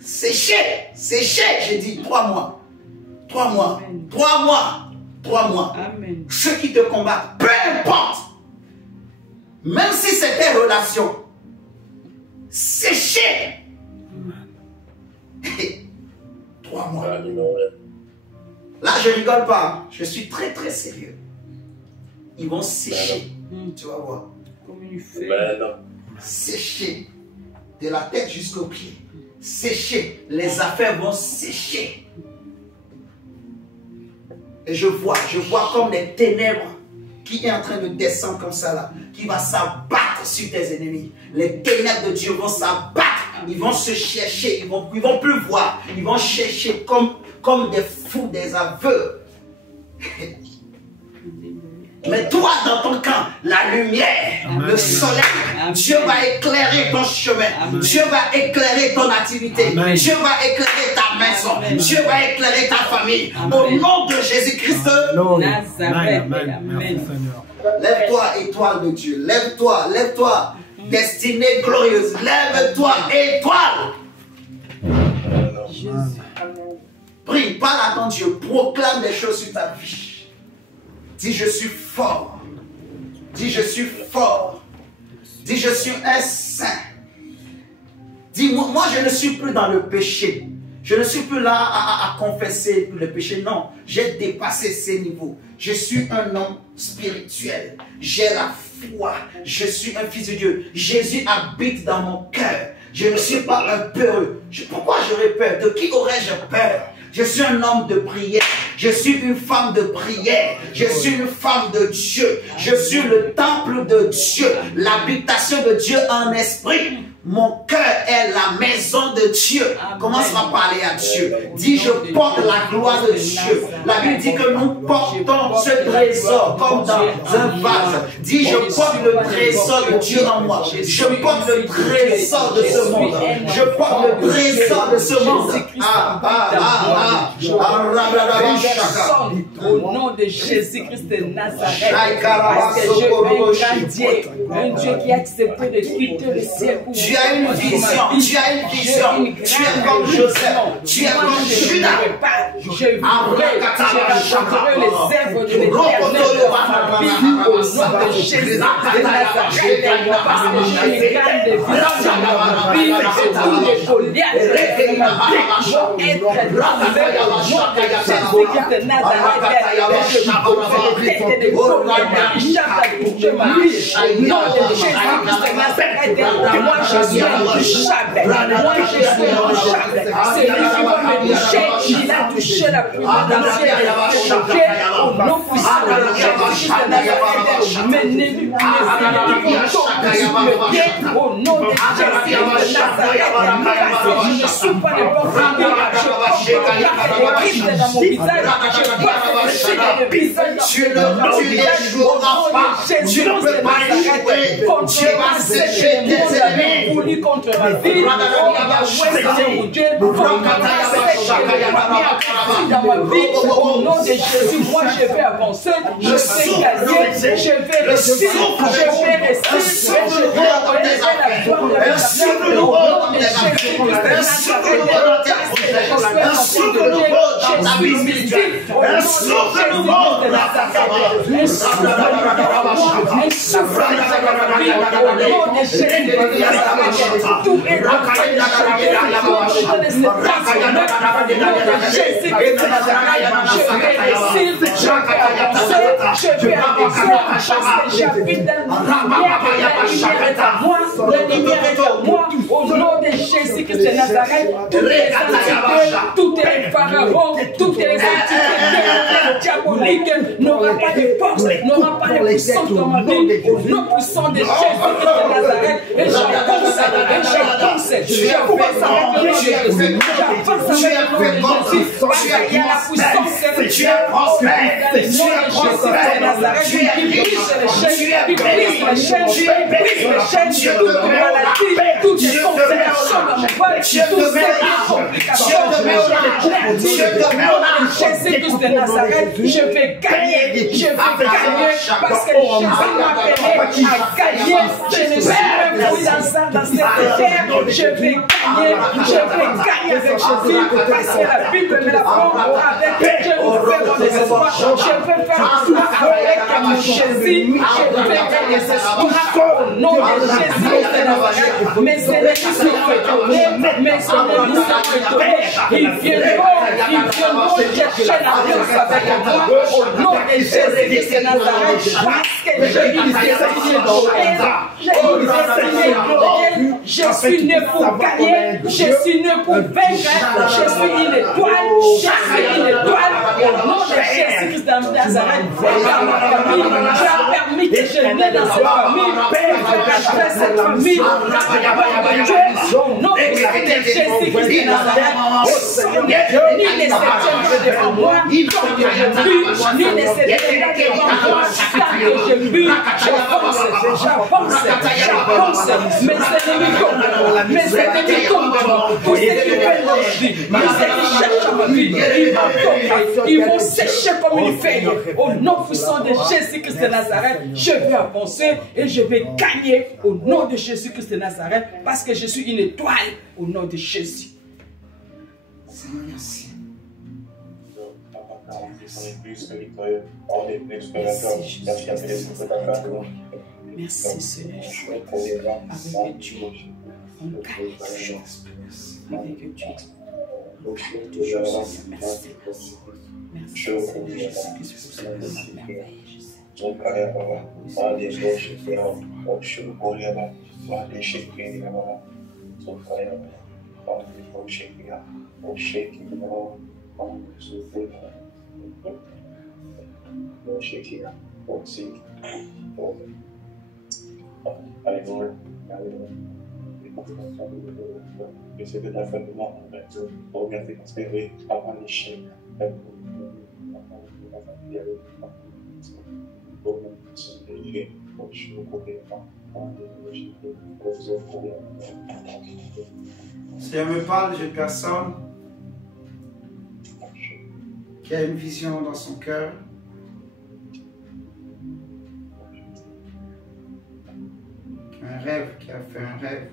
Sécher, j'ai dit 3 mois. 3 mois. Amen. 3 mois. 3 mois. Amen. Ceux qui te combattent, peu importe. Même si c'est tes relations. Sécher. 3 mois. Là, je rigole pas. Je suis très très sérieux. Ils vont sécher. Tu vas voir. Comme une feuille. Sécher. De la tête jusqu'aux pieds. Sécher. Les affaires vont sécher. Et je vois comme des ténèbres qui est en train de descendre comme ça là. Qui va s'abattre sur tes ennemis. Les ténèbres de Dieu vont s'abattre. Ils vont se chercher. Ils vont plus voir. Ils vont chercher comme des fous, des aveugles. Mais toi, dans ton camp, la lumière, Amen. le soleil, Amen. Dieu va éclairer ton chemin. Amen. Dieu va éclairer ton activité. Amen. Dieu va éclairer ta maison. Amen. Dieu va éclairer ta famille. Amen. Au nom de Jésus-Christ, Alléluia. Nazareth. Amen. Amen. Merci Amen. Seigneur. lève-toi, étoile de Dieu. Lève-toi, lève-toi. Destinée glorieuse. Lève-toi, étoile. Jésus. Prie, parle à ton Dieu. Proclame des choses sur ta vie. Dis, je suis fort. Dis, je suis fort. Dis, je suis un saint. Dis, moi, je ne suis plus dans le péché. Je ne suis plus là à confesser le péché. Non, j'ai dépassé ces niveaux. Je suis un homme spirituel. J'ai la foi. Je suis un fils de Dieu. Jésus habite dans mon cœur. Je ne suis pas un peureux. Pourquoi j'aurais peur? De qui aurais-je peur? Je suis un homme de prière. Je suis une femme de prière. Je suis une femme de Dieu. Je suis le temple de Dieu. L'habitation de Dieu en esprit. mon cœur est la maison de Dieu. Amen. Commence à parler à Dieu. Dis, je porte la gloire de Dieu. La Bible dit que nous portons ce trésor comme dans un vase. Dis, je porte le trésor de Dieu en moi. Je porte le trésor de ce monde. Je porte le trésor de ce monde. Au nom de Jésus-Christ de Nazareth, parce que je veux un Dieu qui a accepté de quitter le ciel pour tu as une vision, tu as une vision, tu es comme Joseph, tu es comme Judas. Je raconterai les œuvres de l'Éternel dans ma vie au nom de Jésus de Nazareth, parce que j'ai une grande vision dans ma vie et tous les Goliaths de ma vie vont être enlevés au nom de Jésus-Christ de Nazareth. Je vous tête des Goliaths qui cherchent à toucher ma vie au nom de Jésus-Christ de Nazareth. Moi je suis intouchable, moi je suis intouchable. C'est lui qui va me toucher, il a touché la puissance au nom puissant de Jésus-Christ de Nazareth. Menez-lui au nom de Jésus de Nazareth. Parce que je ne suis pas n'importe qui, je porte le Christ dans mon visage, je porte le signe de visage dans mon visage. Au nom de Jésus de Nazareth, contre les voulu contre ma vie, mon Dieu, dans ma vie, au nom de Jésus, moi je vais avancer, je vais gagner, je vais réussir, je vais rester, et je vais reconnaître la gloire de l'Éternel, au nom de Jésus, tout est j'habite dans la lumière est à moi, au nom de Jésus-Christ de Nazareth, toutes les entités, tous les pharaons, toutes les entités diaboliques n'auront pas de force, n'auront pas de puissance dans ma vie, au nom puissant de Jésus-Christ de Nazareth, et j'avance avec le nom de Jésus, j'avance avec le nom de Jésus, parce qu'il y a la puissance de Dieu, dans le nom de Jésus de Nazareth, qui brise les chaînes, qui brise les chaînes, toute maladie, toutes les considérations dans mon corps, toutes ces complications, je Jésus-Christ de Nazareth, je vais gagner, parce que Jésus m'a appelé à gagner, je ne suis pas fouillé dans cette terre, je vais gagner avec Jésus, parce que la Bible me l'apprend, avec Dieu nous faisons des espoirs, je vais faire tout avec mon Jésus, je vais gagner des espoirs au nom de Jésus de Nazareth, mes ennemis seront étonnés, mes ennemis seront étonnés, ils viendront chercher la grâce avec moi, au nom de Jésus de Nazareth, parce que j'ai une destinée glorieux, je suis né pour gagner, je suis né pour vaincre, je suis une étoile, au nom de Jésus de Nazareth, dans ma famille, tu as permis que je naisse dans cette famille, que cette famille, au nom de Jésus de Nazareth, ni les septièmes devant moi, tant que je vis, ni les septièmes devant moi, tant que je vis, j'avance, mes ennemis tombent, tous ceux qui veulent leur vie, tous ceux qui cherchent ma vie, ils vont sécher comme une feuille, au nom puissant de Jésus-Christ de Nazareth, je vais avancer et je vais gagner au nom de Jésus-Christ de Nazareth, parce que je suis une étoile au nom de Jésus. Seigneur, merci. Merci Seigneur, avec Dieu, on gagne les choses, avec Dieu. Merci. Merci Seigneur Jésus-Christ pour cette merveille. Si elle me parle d'une personne qui a une vision dans son cœur, un rêve, qui a fait un rêve,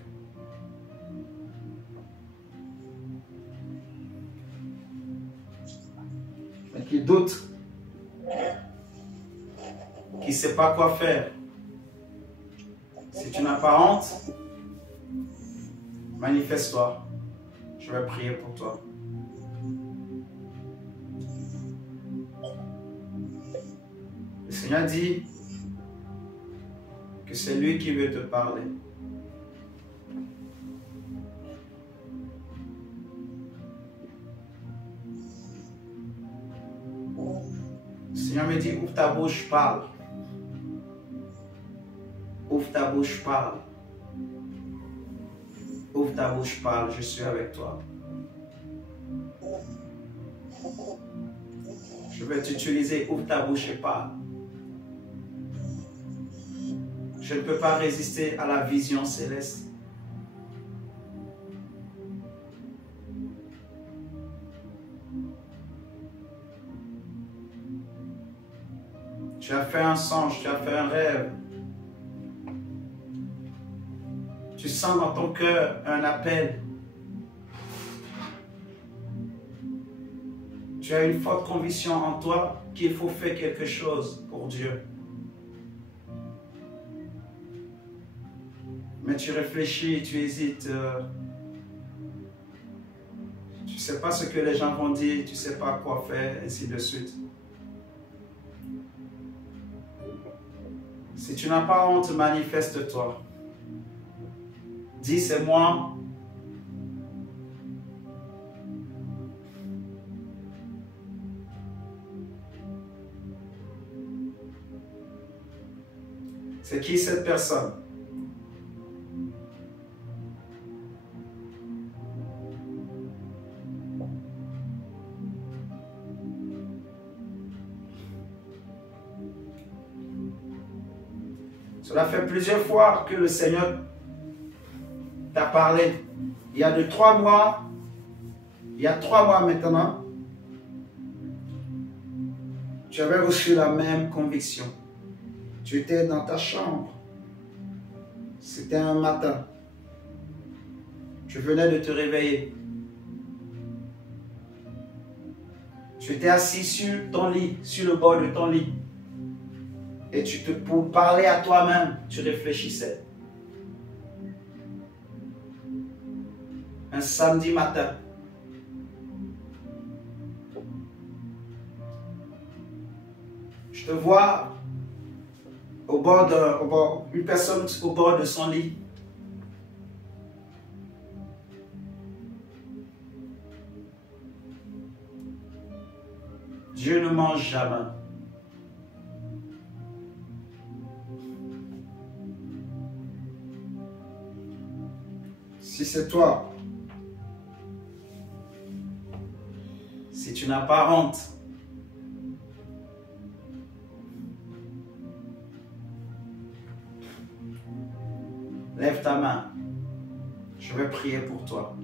mais qui doute, qui ne sait pas quoi faire. Si tu n'as pas honte, manifeste-toi. Je vais prier pour toi. Le Seigneur dit que c'est lui qui veut te parler. Le Seigneur me dit, ouvre ta bouche, parle. Ouvre ta bouche, parle. Ouvre ta bouche, parle, je suis avec toi. Je vais t'utiliser, ouvre ta bouche et parle. Je ne peux pas résister à la vision céleste. Tu as fait un songe, tu as fait un rêve. Tu sens dans ton cœur un appel. Tu as une forte conviction en toi qu'il faut faire quelque chose pour Dieu. Mais tu réfléchis, tu hésites. Tu ne sais pas ce que les gens vont dire, tu ne sais pas quoi faire, ainsi de suite. Si tu n'as pas honte, manifeste-toi. Dis, c'est moi. C'est qui cette personne? Cela fait plusieurs fois que le Seigneur t'a parlé. Il y a 3 mois, il y a 3 mois maintenant, tu avais reçu la même conviction. Tu étais dans ta chambre. C'était un matin. Tu venais de te réveiller. Tu étais assis sur ton lit, sur le bord de ton lit. Et pour parler à toi-même, tu réfléchissais. Un samedi matin. Je te vois une personne au bord de son lit. Dieu ne mange jamais. Si c'est toi, si tu n'as pas honte, lève ta main. Je vais prier pour toi.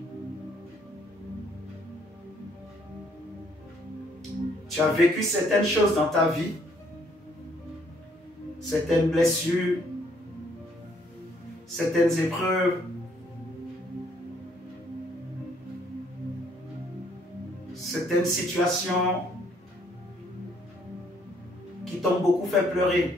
Tu as vécu certaines choses dans ta vie, certaines blessures, certaines épreuves, certaines situations qui t'ont beaucoup fait pleurer.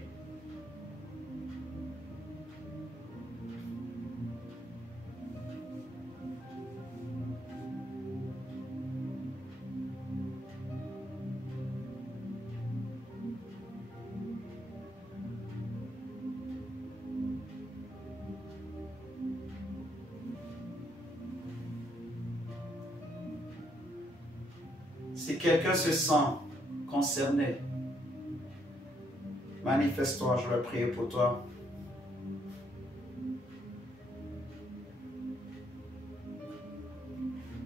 Si quelqu'un se sent concerné, manifeste-toi, je vais prier pour toi.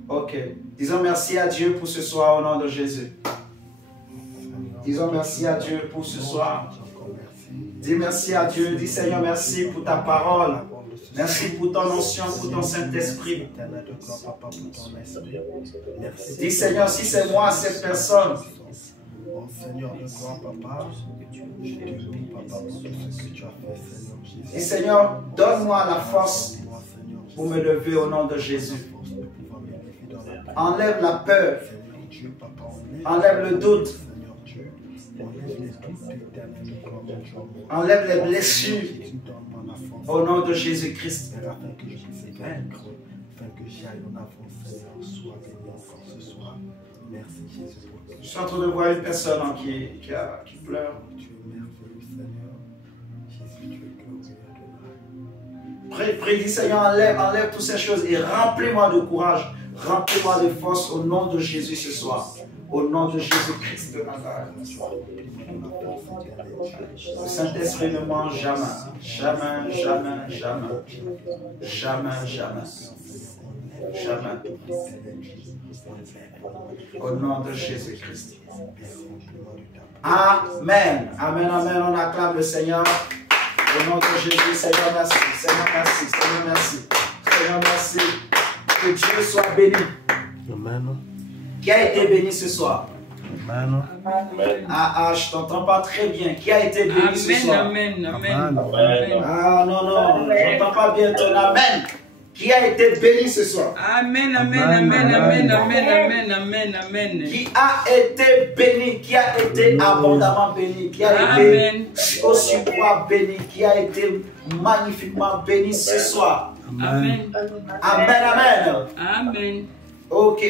Ok. Disons merci à Dieu pour ce soir au nom de Jésus. Disons merci à Dieu pour ce soir. Dis merci à Dieu. Dis Seigneur, merci pour ta parole. Merci pour ton onction, pour ton Saint-Esprit. Dis Seigneur, si c'est moi, cette personne. Dis Seigneur, donne-moi la force pour me lever au nom de Jésus. Enlève la peur. Enlève le doute. Enlève les blessures au nom de Jésus-Christ. Je suis en train de voir une personne qui pleure. Prie, dis Seigneur, enlève toutes ces choses et remplis-moi de courage, remplis-moi de force au nom de Jésus ce soir. Au nom de Jésus-Christ de Nazareth. Le Saint-Esprit ne ment jamais. Jamais, jamais, jamais. Jamais, jamais. Jamais. Au nom de Jésus-Christ. Amen. Amen, amen. On acclame le Seigneur. Au nom de Jésus, Seigneur, merci. Seigneur, merci. Seigneur, merci. Seigneur, merci. Que Dieu soit béni. Amen. Qui a été béni ce soir? Amen. Je t'entends pas très bien. Qui a été béni ce soir? Amen, amen, Amen. Non, j'entends pas bien ton amen. Qui a été béni ce soir? Amen, amen, amen, amen, amen, amen, amen, amen. Qui a été béni, qui a été abondamment béni, qui a été au surpoids béni, qui a été magnifiquement béni ce soir. Amen. Amen, amen. Amen. Ok.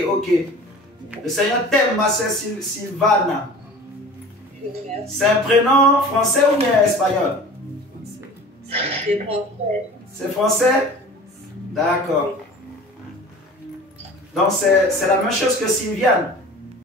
Le Seigneur t'aime, ma sœur Sylvana. C'est un prénom français ou bien espagnol? C'est français. C'est français? D'accord. Donc c'est la même chose que Sylviane.